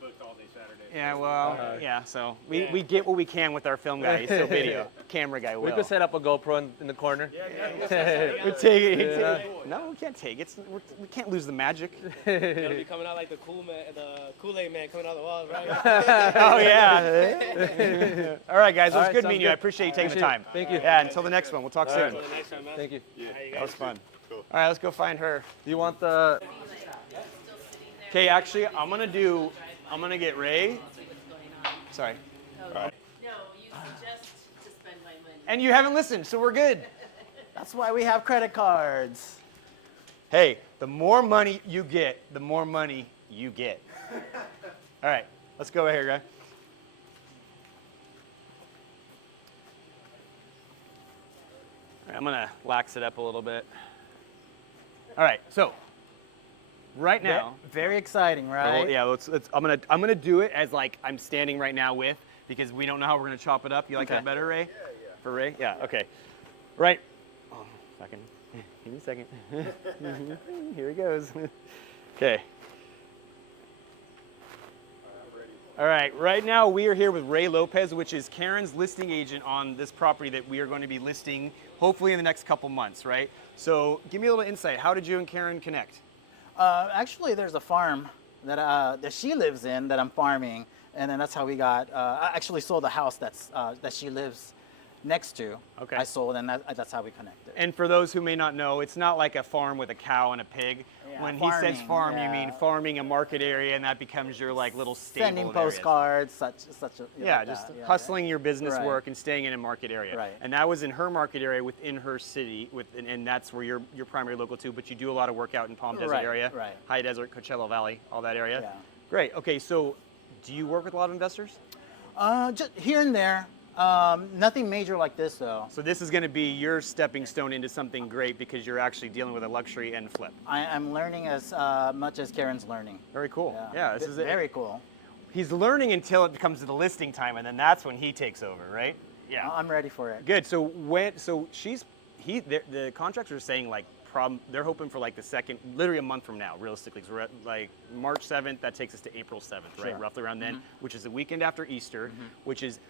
booked all day Saturday. Yeah, well, yeah. So we Yeah. get what we can with our film guy. He's still video. Camera guy will. We could set up a GoPro in the corner. We take it. Yeah. No, we can't take it. We can't lose the magic. It'll be coming out like the Kool-Aid man coming out the walls, right? Oh yeah. All right, guys. It was All right, good sounds meeting you. I good. appreciate you taking the Appreciate time. it. Thank you. Yeah. Until the next one. We'll talk soon. Until the next time, man. Thank you. How you That guys was fun. Cool. All right, let's go find her. Do you want the? Okay, actually, I'm gonna get Ray. Sorry. No, you suggest to spend my money. And you haven't listened, so we're good. That's why we have credit cards. Hey, the more money you get, the more money you get. All right, let's go right here, guy. All right, I'm gonna lax it up a little bit. All right, so right now, Very exciting, right? well, yeah, I'm gonna do it as like I'm standing right now with, because we don't know how we're gonna chop it up. You like Okay. that better, Ray? Yeah. For Ray? Yeah. Okay. Right. Oh, second. Give me a second. Here he goes. Okay. All right. Right now we are here with Ray Lopez, which is Karen's listing agent on this property that we are going to be listing, hopefully in the next couple months, right? So give me a little insight. How did you and Karen connect? Actually, there's a farm that she lives in that I'm farming, and then that's how we got. I actually sold the house that she lives next to. Okay. I sold, and that's how we connected. And for those who may not know, it's not like a farm with a cow and a pig. Yeah, When he says farming, farm, you yeah. mean farming a market area, and that becomes your like little stable. Sending of areas. postcards, such a Yeah, like just that, yeah, hustling your business Right. work and staying in a market area. Right. And that was in her market area within her city, and that's where you're primary local too. But you do a lot of work out in Palm Desert Right, area, right. High Desert, Coachella Valley, all that area. Yeah. Great. Okay, so do you work with a lot of investors? Just here and there. Nothing major like this though. So this is going to be your stepping stone into something great because you're actually dealing with a luxury and flip. I'm learning as much as Karen's learning. Very cool. Yeah, this is it. Very cool. He's learning until it comes to the listing time, and then that's when he takes over, right? Yeah. I'm ready for it. Good. So the contractors are saying like they're hoping for like the second, literally a month from now, realistically. So we're at like March 7th. That takes us to April 7th, right? Sure. Roughly around then, which is the weekend after Easter. Which is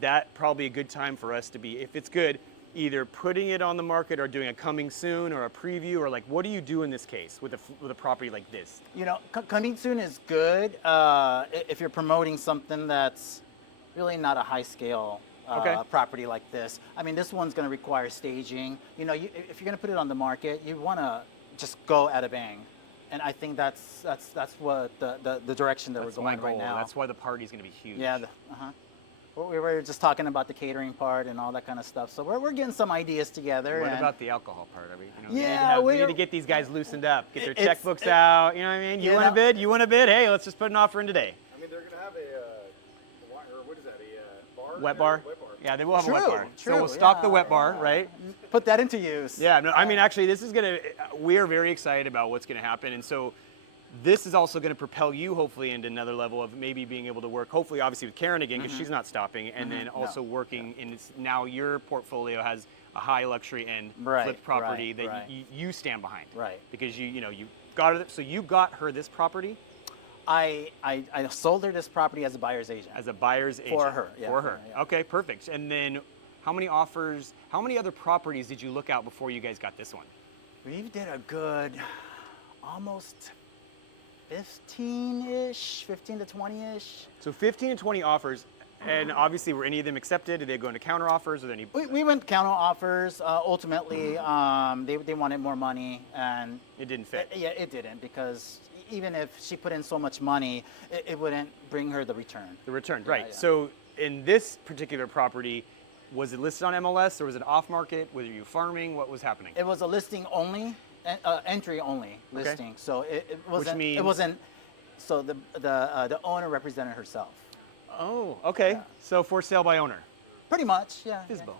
that probably a good time for us to be, if it's good, either putting it on the market or doing a coming soon or a preview, or like what do you do in this case with a property like this? You know, coming soon is good if you're promoting something that's really not a high scale Okay. property like this. I mean, this one's going to require staging. You know, if you're going to put it on the market, you want to just go at a bang. And I think that's what the direction that That's we're my going goal. right now. That's why the party's going to be huge. Yeah. We were just talking about the catering part and all that kind of stuff. So we're getting some ideas together. What and about the alcohol part? Are we, we Yeah, need to we're- get these guys loosened up, get their It's- checkbooks out. You know what I mean? You you want a know- bid? You want a bid? Hey, let's just put an offer in today. I mean, they're gonna have a what is that? A bar? Wet bar? Wet bar. Yeah, they will have a wet True, bar. So true, we'll stock the yeah, wet bar, yeah. right? Put that into use. Yeah, no, I mean, actually, this is gonna. We are very excited about what's gonna happen, and so this is also gonna propel you hopefully into another level of maybe being able to work. Hopefully, obviously, with Karen again, because she's not stopping, and then also working in. Now your portfolio has a high luxury end Right, flipped property right, that right. you stand behind. Right. Because you got her. So you got her this property I sold her this property as a buyer's agent. as a buyer's agent her, yeah, For for her. her, yeah. Okay, perfect. And then. How many offers, how many other properties did you look out before you guys got this one? We did a good almost 15-ish, 15 to 20-ish. So 15 and 20 offers, and obviously were any of them accepted? Did they go into counter offers? Or any? We went counter offers. Ultimately, they wanted more money, and It didn't fit. yeah, it didn't, because even if she put in so much money, it wouldn't bring her the return. The return, Yeah, right. yeah. So in this particular property, was it listed on MLS or was it off market? Were you farming? What was happening? It was a listing only, entry only listing. So it wasn't. means- It wasn't. So the owner represented herself. Oh, okay. Yeah. So for sale by owner. Pretty much, yeah. FISBO.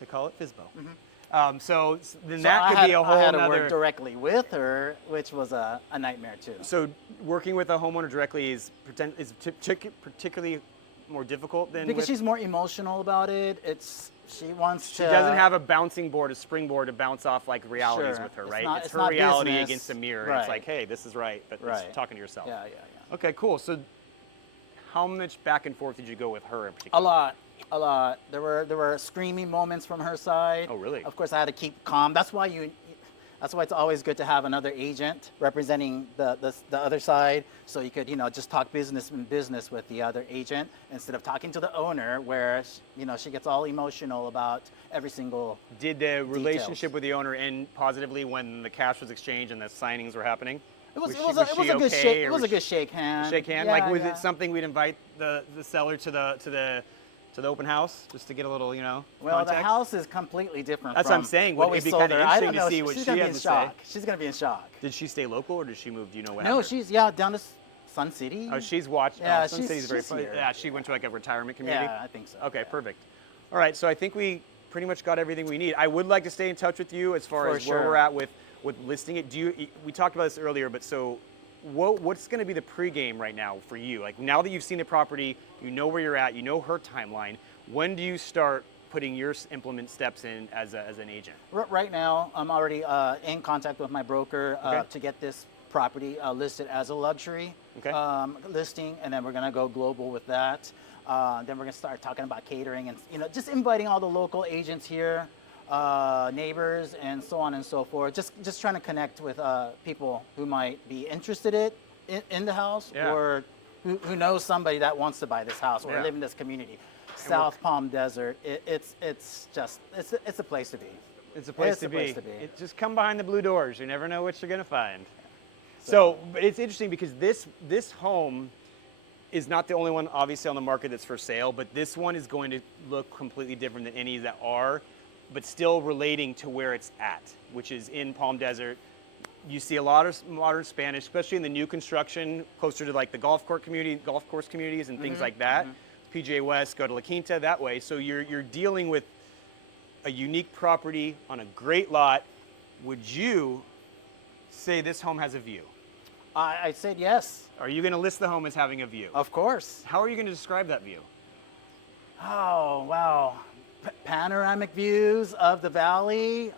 They call it FISBO. So then So that could be a whole I had to nother. work directly with her, which was a nightmare too. So working with a homeowner directly is particularly more difficult than Because with, she's more emotional about it. She wants she to. doesn't have a bouncing board, a springboard to bounce off like realities Sure. with her, It's right? not- It's it's her not reality business. against the mirror. Right. It's like, hey, this is right, but Right. it's talking to yourself. Yeah, yeah. Okay, cool. So how much back and forth did you go with her in particular? A lot. There were screaming moments from her side. Oh, really? Of course, I had to keep calm. That's why it's always good to have another agent representing the other side, so you could just talk business with the other agent instead of talking to the owner, where she gets all emotional about every single. Did the relationship with the owner end positively when the cash was exchanged and the signings were happening? It was she a good okay, shake. or It was a good shake hand. Shake hand. Yeah, Like, was yeah. it something we'd invite the seller to the open house just to get a little, Well, context? the house is completely different. That's what I'm from saying. What Would we it be sold kinda her. I interesting don't to know. see what She's she gonna be has in to say? shock. She's gonna be in shock. Did she stay local or did she move? Do you know what No, happened? she's down to Sun City. Oh, she's watched. Yeah, Sun she's- City's very she's fun. here. Yeah, she went to like a retirement community. Yeah, I think so. Okay, yeah. perfect. All right, so I think we pretty much got everything we need. I would like to stay in touch with you as far For as where sure. we're at with listing it. We talked about this earlier, but so what's going to be the pregame right now for you? Like now that you've seen the property, you know where you're at, you know her timeline. When do you start putting your implement steps in as an agent? Right now, I'm already in contact with my broker Okay. to get this property listed as a luxury Okay. listing, and then we're gonna go global with that. Then we're gonna start talking about catering and just inviting all the local agents here, neighbors, and so on and so forth. Just trying to connect with people who might be interested in the house, Yeah. or who knows somebody that wants to buy this house or Yeah. live in this community. South Palm Desert, it's a place to be. It's a place It's to a be. place to be. Just come behind the blue doors. You never know what you're gonna find. So, but it's interesting because this home is not the only one obviously on the market that's for sale, but this one is going to look completely different than any that are, but still relating to where it's at, which is in Palm Desert. You see a lot of modern Spanish, especially in the new construction, closer to like the golf course communities and things like that. PGA West, go to La Quinta that way. So you're dealing with a unique property on a great lot. Would you say this home has a view? I said yes, Are you going to list the home as having a view? of course. How are you going to describe that view? Oh, wow. Panoramic views of the valley.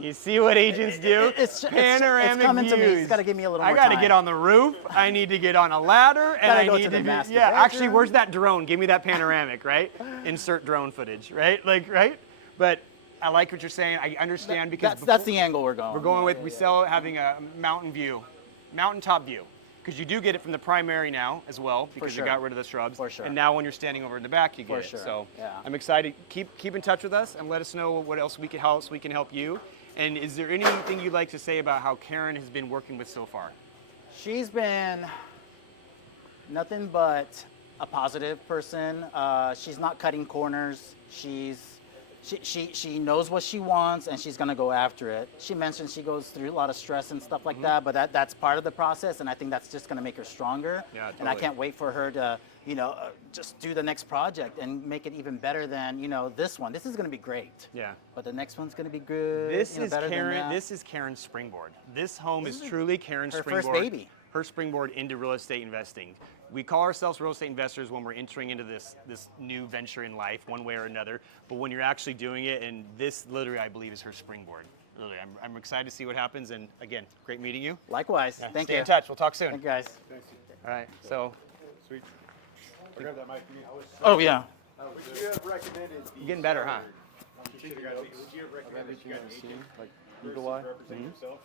You see what agents do? It's Panoramic coming views. to me. It's got to give me a little more I got to time. get on the roof. I need to get on a ladder, and Gotta I go need to to the be, master yeah. Actually, bedroom. where's that drone? Give me that panoramic, right? Insert drone footage, right? Like, right? But I like what you're saying. I understand because That's the angle we're going. we're going with Yeah, we yeah, sell having a mountain view, mountaintop view, because you do get it from the primary now as well because sure. you got rid of the shrubs. For sure. And now when you're standing over in the back, you get For it. sure, So yeah. I'm excited. Keep in touch with us and let us know what else we can help you. And is there anything you'd like to say about how Karen has been working with so far? She's been nothing but a positive person. She's not cutting corners. She's she knows what she wants and she's gonna go after it. She mentioned she goes through a lot of stress and stuff like that, but that's part of the process, and I think that's just gonna make her stronger. Yeah, And I totally. can't wait for her to, just do the next project and make it even better than, this one. This is gonna be great. Yeah. But the next one's gonna be good. This is better than Karen. that. This is Karen's springboard. This home is truly Karen's her springboard. first baby. Her springboard into real estate investing. We call ourselves real estate investors when we're entering into this new venture in life, one way or another. But when you're actually doing it, and this literally, I believe, is her springboard. Literally, I'm excited to see what happens. And again, great meeting you. Likewise. Thank Stay you. in touch. We'll talk soon. Thank you, guys. All right. So Sweet. I grabbed that mic for you. Oh yeah. Would you have recommended these? you're getting better, huh? Would you have recommended you got an agent like versus eagle eye. representing yourself?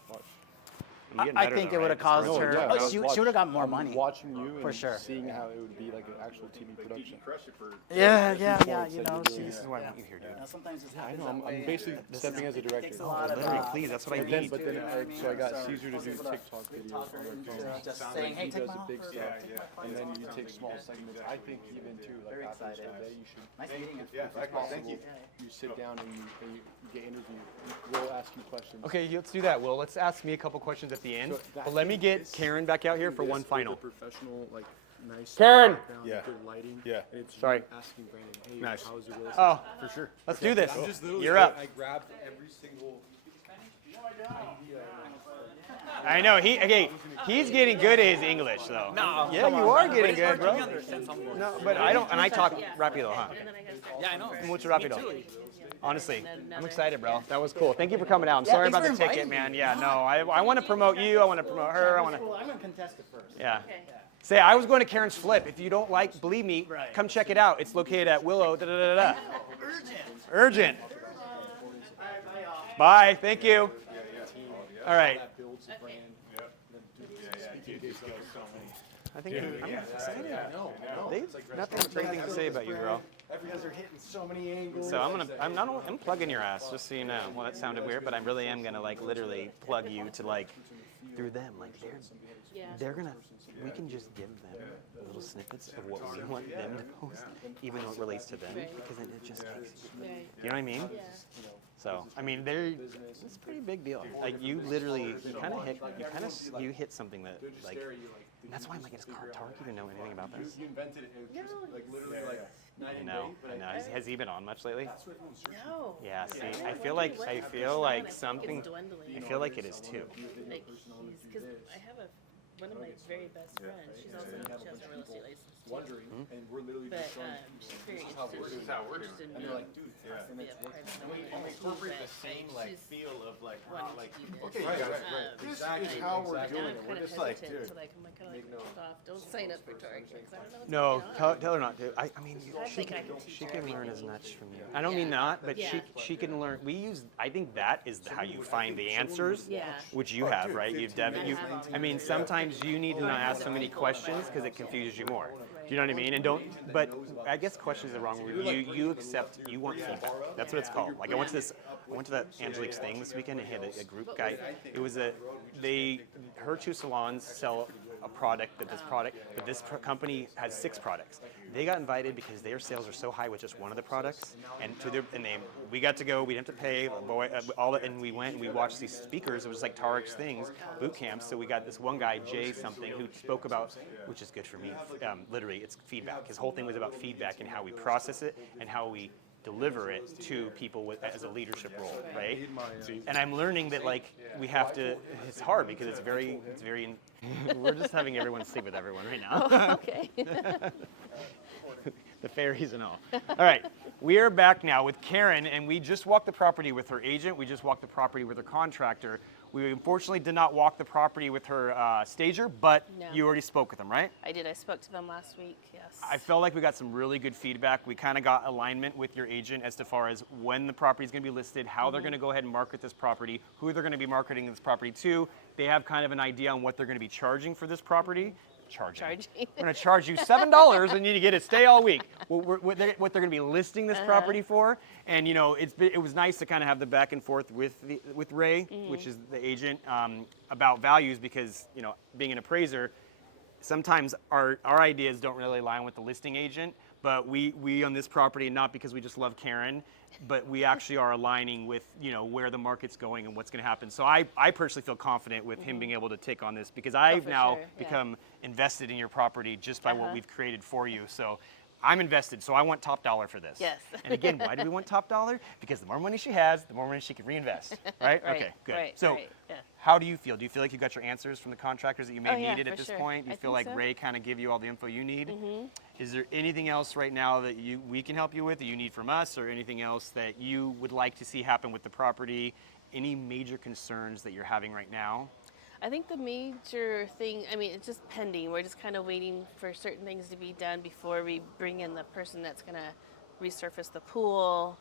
You're getting I better think though, it would right? have caused No, her. yeah, Oh, I she was would have got more I'm money. watching you and For sure. seeing how it would be like an actual TV production. Crush it for. Yeah. Points You that know, you're she's. doing. This is why I want you here, dude. Sometimes it's I know. I'm basically stepping as a director. takes a lot of. Literally, please. That's what I But then, need. so I got Caesar to do TikTok videos on her phone. Just saying, hey, He take does my the big offer. stuff, and then you take small segments. I think even too, like Very after excited. the day, you should. Nice meeting you. Yeah, likewise. Thank you. You sit down and you get interviewed. We'll ask you questions. Okay, let's do that, Will. Let's ask me a couple questions at the end. So that- But let me get this- Karen back out here for one This with final. a professional, like nice. Karen! background, Yeah. Good lighting. Yeah. And it's Sorry. you asking Brandon, hey, Nice. how's your real estate? Oh, for sure. Let's do this. I'm just literally You're up. I grabbed every single. I know he's getting good at his English though. No, yeah, you are getting good, bro. No, but I don't, and I talk rapido, huh? And then I gotta start. Yeah, I know. Mucho rapido. Honestly, And then I'm another- excited, bro. That was cool. Thank you for coming out. I'm sorry thanks about the for ticket, inviting man. me. Yeah, no, I want to promote you. I want to promote her. I want to. Cool. I'm gonna contest it first. Yeah. Okay. Say, I was going to Karen's Flip. If you don't believe me, Right. come check it out. It's located at Willow. Da, da, da, da. Urgent. Bye. Thank you. All right. That builds the brand. I think I'm excited. They've nothing but great things to say about you, bro. Everyone's are hitting so many angles. So I'm plugging your ass, just so you know. Well, that sounded weird, but I really am gonna like literally plug you to like through them. Like they're gonna. We can just give them little snippets of what we want them to post, even though it relates to them, because then it just takes. Right. You know what I mean? Yeah. So I mean, it's a pretty big deal. Like you literally, you hit something that like. And that's why I'm like, does Tark even know anything about this? You invented it. It was just like literally like night I and know. day. But I know. Has he been on much lately? No. Yeah. See, I I feel wonder like what I his feel persona, like I think something. it's dwindling. I feel like it is too. Like because I have one of my very best friends. She has a real estate license too. wondering, and we're literally But just showing. she's very This is how we're doing. interested in And they're like, dude, be a private company. And we incorporate the But same like she's feel of like wanting to do this. okay, you guys, Um, this is how we're And doing I'm it. kind We're of just like, hesitant dude. to like, I'm kind of like, hold off, don't sign up for Target because I don't know what's No, going on. tell her not to. I mean, I she think I can, can teach she her can learn as everything. much from you. I don't mean not, but Yeah. she can learn. I think that is how you find the answers, Yeah. which you have, right? I mean, sometimes you need to not ask so many questions because it confuses you more. Do you know what I mean? And but I guess questions are the wrong word. You accept, you want feedback. That's what it's called. Like I went to that Angelique's thing this weekend and had a group guy. It was her two salons sell a product, but this company has 6 products. They got invited because their sales are so high with just one of the products, and we got to go. We didn't have to pay, and we went and we watched these speakers. It was like Tarek's things, boot camps. So we got this one guy, Jay something, who spoke about, which is good for me. Literally, it's feedback. His whole thing was about feedback and how we process it and how we deliver it to people as a leadership role, right? And I'm learning that like we have to. It's hard because it's very. We're just having everyone sleep with everyone right now. Oh, okay. The fairies and all. All right, we are back now with Karen, and we just walked the property with her agent. We just walked the property with her contractor. We unfortunately did not walk the property with her stager, but No. you already spoke with them, right? I did. I spoke to them last week. Yes. I felt like we got some really good feedback. We kind of got alignment with your agent as far as when the property is going to be listed, how they're going to go ahead and market this property, who they're going to be marketing this property to. They have kind of an idea on what they're going to be charging for this property. Charging. We're going to charge you $7 and you get to stay all week. What they're going to be listing this property for, and you know, it was nice to kind of have the back and forth with Ray, which is the agent, about values because being an appraiser, sometimes our ideas don't really align with the listing agent, but we on this property, not because we just love Karen, but we actually are aligning with, you know, where the market's going and what's going to happen. So I personally feel confident with him being able to take on this because I've for now sure, yeah. become invested in your property just by what we've created for you. So I'm invested, so I want top dollar for this. Yes. And again, why do we want top dollar? Because the more money she has, the more money she can reinvest, right? Right, Okay, good. right, So right, yeah. how do you feel? Do you feel like you got your answers from the contractors that you may Oh, have yeah, needed at for this sure. point? Do you I feel think like so. Ray kind of give you all the info you need? Is there anything else right now that we can help you with, that you need from us, or anything else that you would like to see happen with the property? Any major concerns that you're having right now? I think the major thing, I mean, it's just pending. We're just kind of waiting for certain things to be done before we bring in the person that's going to resurface the pool.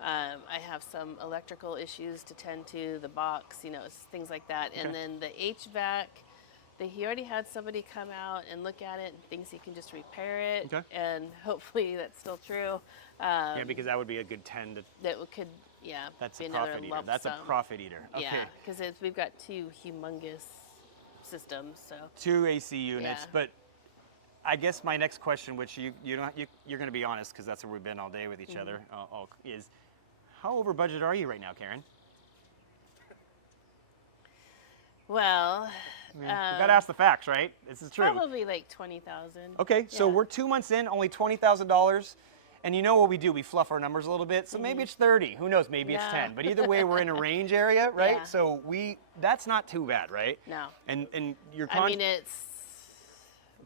I have some electrical issues to tend to, the box, you know, things like that. And then the HVAC, he already had somebody come out and look at it and thinks he can just repair it. Okay. And hopefully that's still true. Yeah, because that would be a good 10 to. That could, That's be a another profit eater. lump That's a sum. profit eater. Okay. Yeah, because we've got 2 humongous systems, so. 2 AC units, Yeah. but I guess my next question, which you're going to be honest because that's where we've been all day with each other, is how over budget are you right now, Karen? Well, You got to ask the facts, right? This is true. probably like 20,000. Okay, so Yeah. we're 2 months in, only $20,000. And you know what we do? We fluff our numbers a little bit. So maybe it's 30. Who knows? Maybe it's Yeah. 10. But either way, we're in a range area, right? Yeah. So that's not too bad, right? No. And your I mean, it's,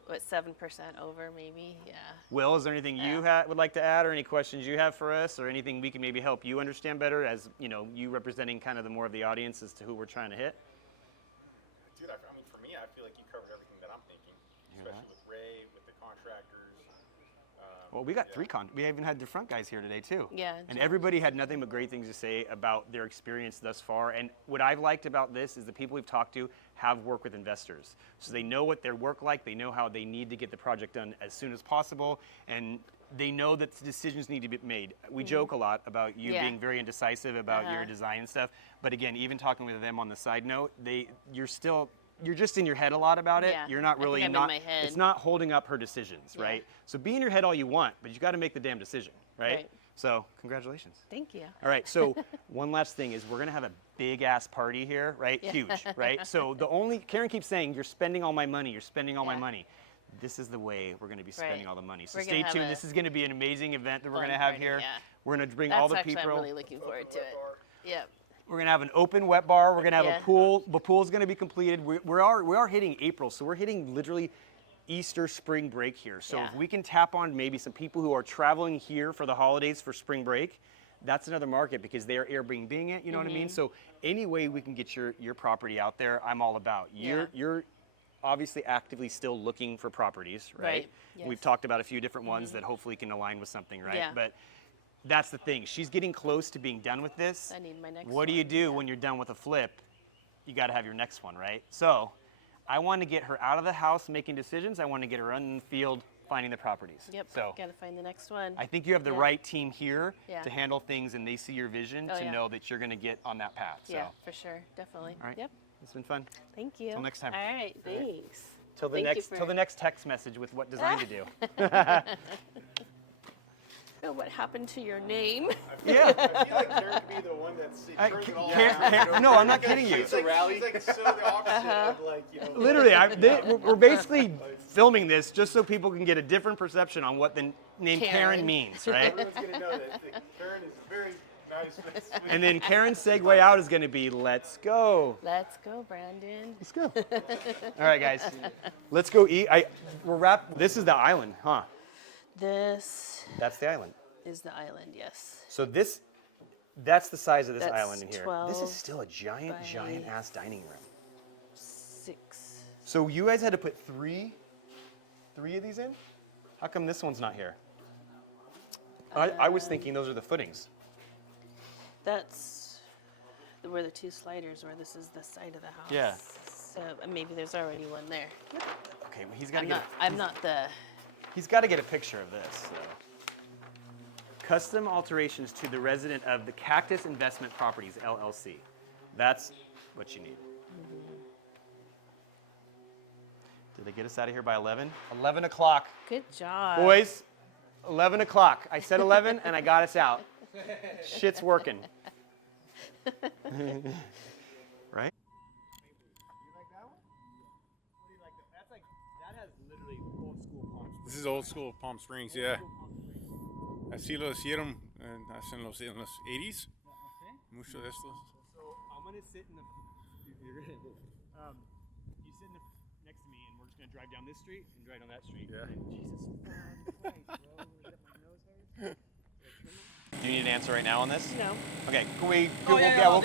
what, 7% over maybe? Yeah. Will, is there anything you would like to add, or any questions you have for us, or anything we can maybe help you understand better, as you know, you representing kind of the more of the audience as to who we're trying to hit? Dude, I mean, for me, I feel like you covered everything that I'm thinking, especially with Ray, with the contractors. Well, we got we even had the front guys here today too. Yeah, And everybody had nothing but great things to say about their experience thus far. And what I've liked about this is the people we've talked to have worked with investors. So they know what their work like, they know how they need to get the project done as soon as possible, and they know that the decisions need to be made. We joke a lot about you Yeah. being very indecisive about your design and stuff. But again, even talking with them on the side note, you're just in your head a lot about it. Yeah, You're not I think really I'm in not. my head. It's not holding up her decisions, Yeah. right? So be in your head all you want, but you got to make the damn decision, right? Right. So congratulations. Thank you. All right. So one last thing is we're gonna have a big ass party here, right? Yeah. Huge, right? So Karen keeps saying you're spending all my money. You're spending all my Yeah. money. This is the way we're going to be spending Right. all the money. So We're stay gonna have tuned. a This is going to be an amazing event that we're fun going to have party, here. yeah. We're going to bring That's all the actually, people. I'm really looking forward to it. Yep. We're gonna have an open wet bar. We're gonna have Yeah. a pool. The pool's gonna be completed. We are hitting April, so we're hitting literally Easter spring break here. So if Yeah. we can tap on maybe some people who are traveling here for the holidays for spring break, that's another market because they're Airbnb-ing it. You know what I mean? So any way we can get your property out there, I'm all about. You're obviously actively still looking for properties, right? Right, We've yes. talked about a few different ones that hopefully can align with something, right? Yeah. But that's the thing. She's getting close to being done with this. I need my next What do you one, do when you're done with a flip? You got to have your next one, right? So I want to get her out of the house making decisions. I want to get her in the field finding the properties. Yep. So Gotta find the next one. I think you have the Yeah. right team here Yeah. to handle things, and they see your vision Oh, to yeah. know that you're going to get on that path. So Yeah, for sure. Definitely. all right. Yep. It's been fun. Thank you. Till next time. All right. Thanks. Till the Thank you next for- till the next text message with what design to do. Oh, what happened to your name? Yeah. I feel like Karen could be the one that's turns it all around. No, I'm not kidding you. She's like so the opposite of like, you know. Literally, we're basically filming this just so people can get a different perception on what the name Karen Karen. means, right? Everyone's gonna know that Karen is very nice. And then Karen's segue out is going to be, let's go. Let's go, Brandon. Let's go. All right, guys. Let's go eat. This is the island, huh? This That's the island. is the island, yes. So that's the size of this That's island in here. This 12 is still a giant by- ass dining room. 6. So you guys had to put three of these in? How come this one's not here? I was thinking those are the footings. That's where the 2 sliders were. This is the side of the house. Yeah. So maybe there's already one there. Okay, well, he's got to get a picture of this. So. Custom alterations to the resident of the Cactus Investment Properties, LLC. That's what you need. Did they get us out of here by 11? 11 o'clock. Good job. Boys, 11 o'clock. I said 11 and I got us out. Shit's working. Right? This is old school Palm Springs, yeah. Así lo hicieron en los 80s. Mucho de estos. So I'm gonna sit in the. You sit next to me, and we're just gonna drive down this street and drive down that street. Yeah. And Jesus Christ, bro! My nose hurts. Do you need an answer right now on this? No. Okay. Can we? Oh, yeah, we'll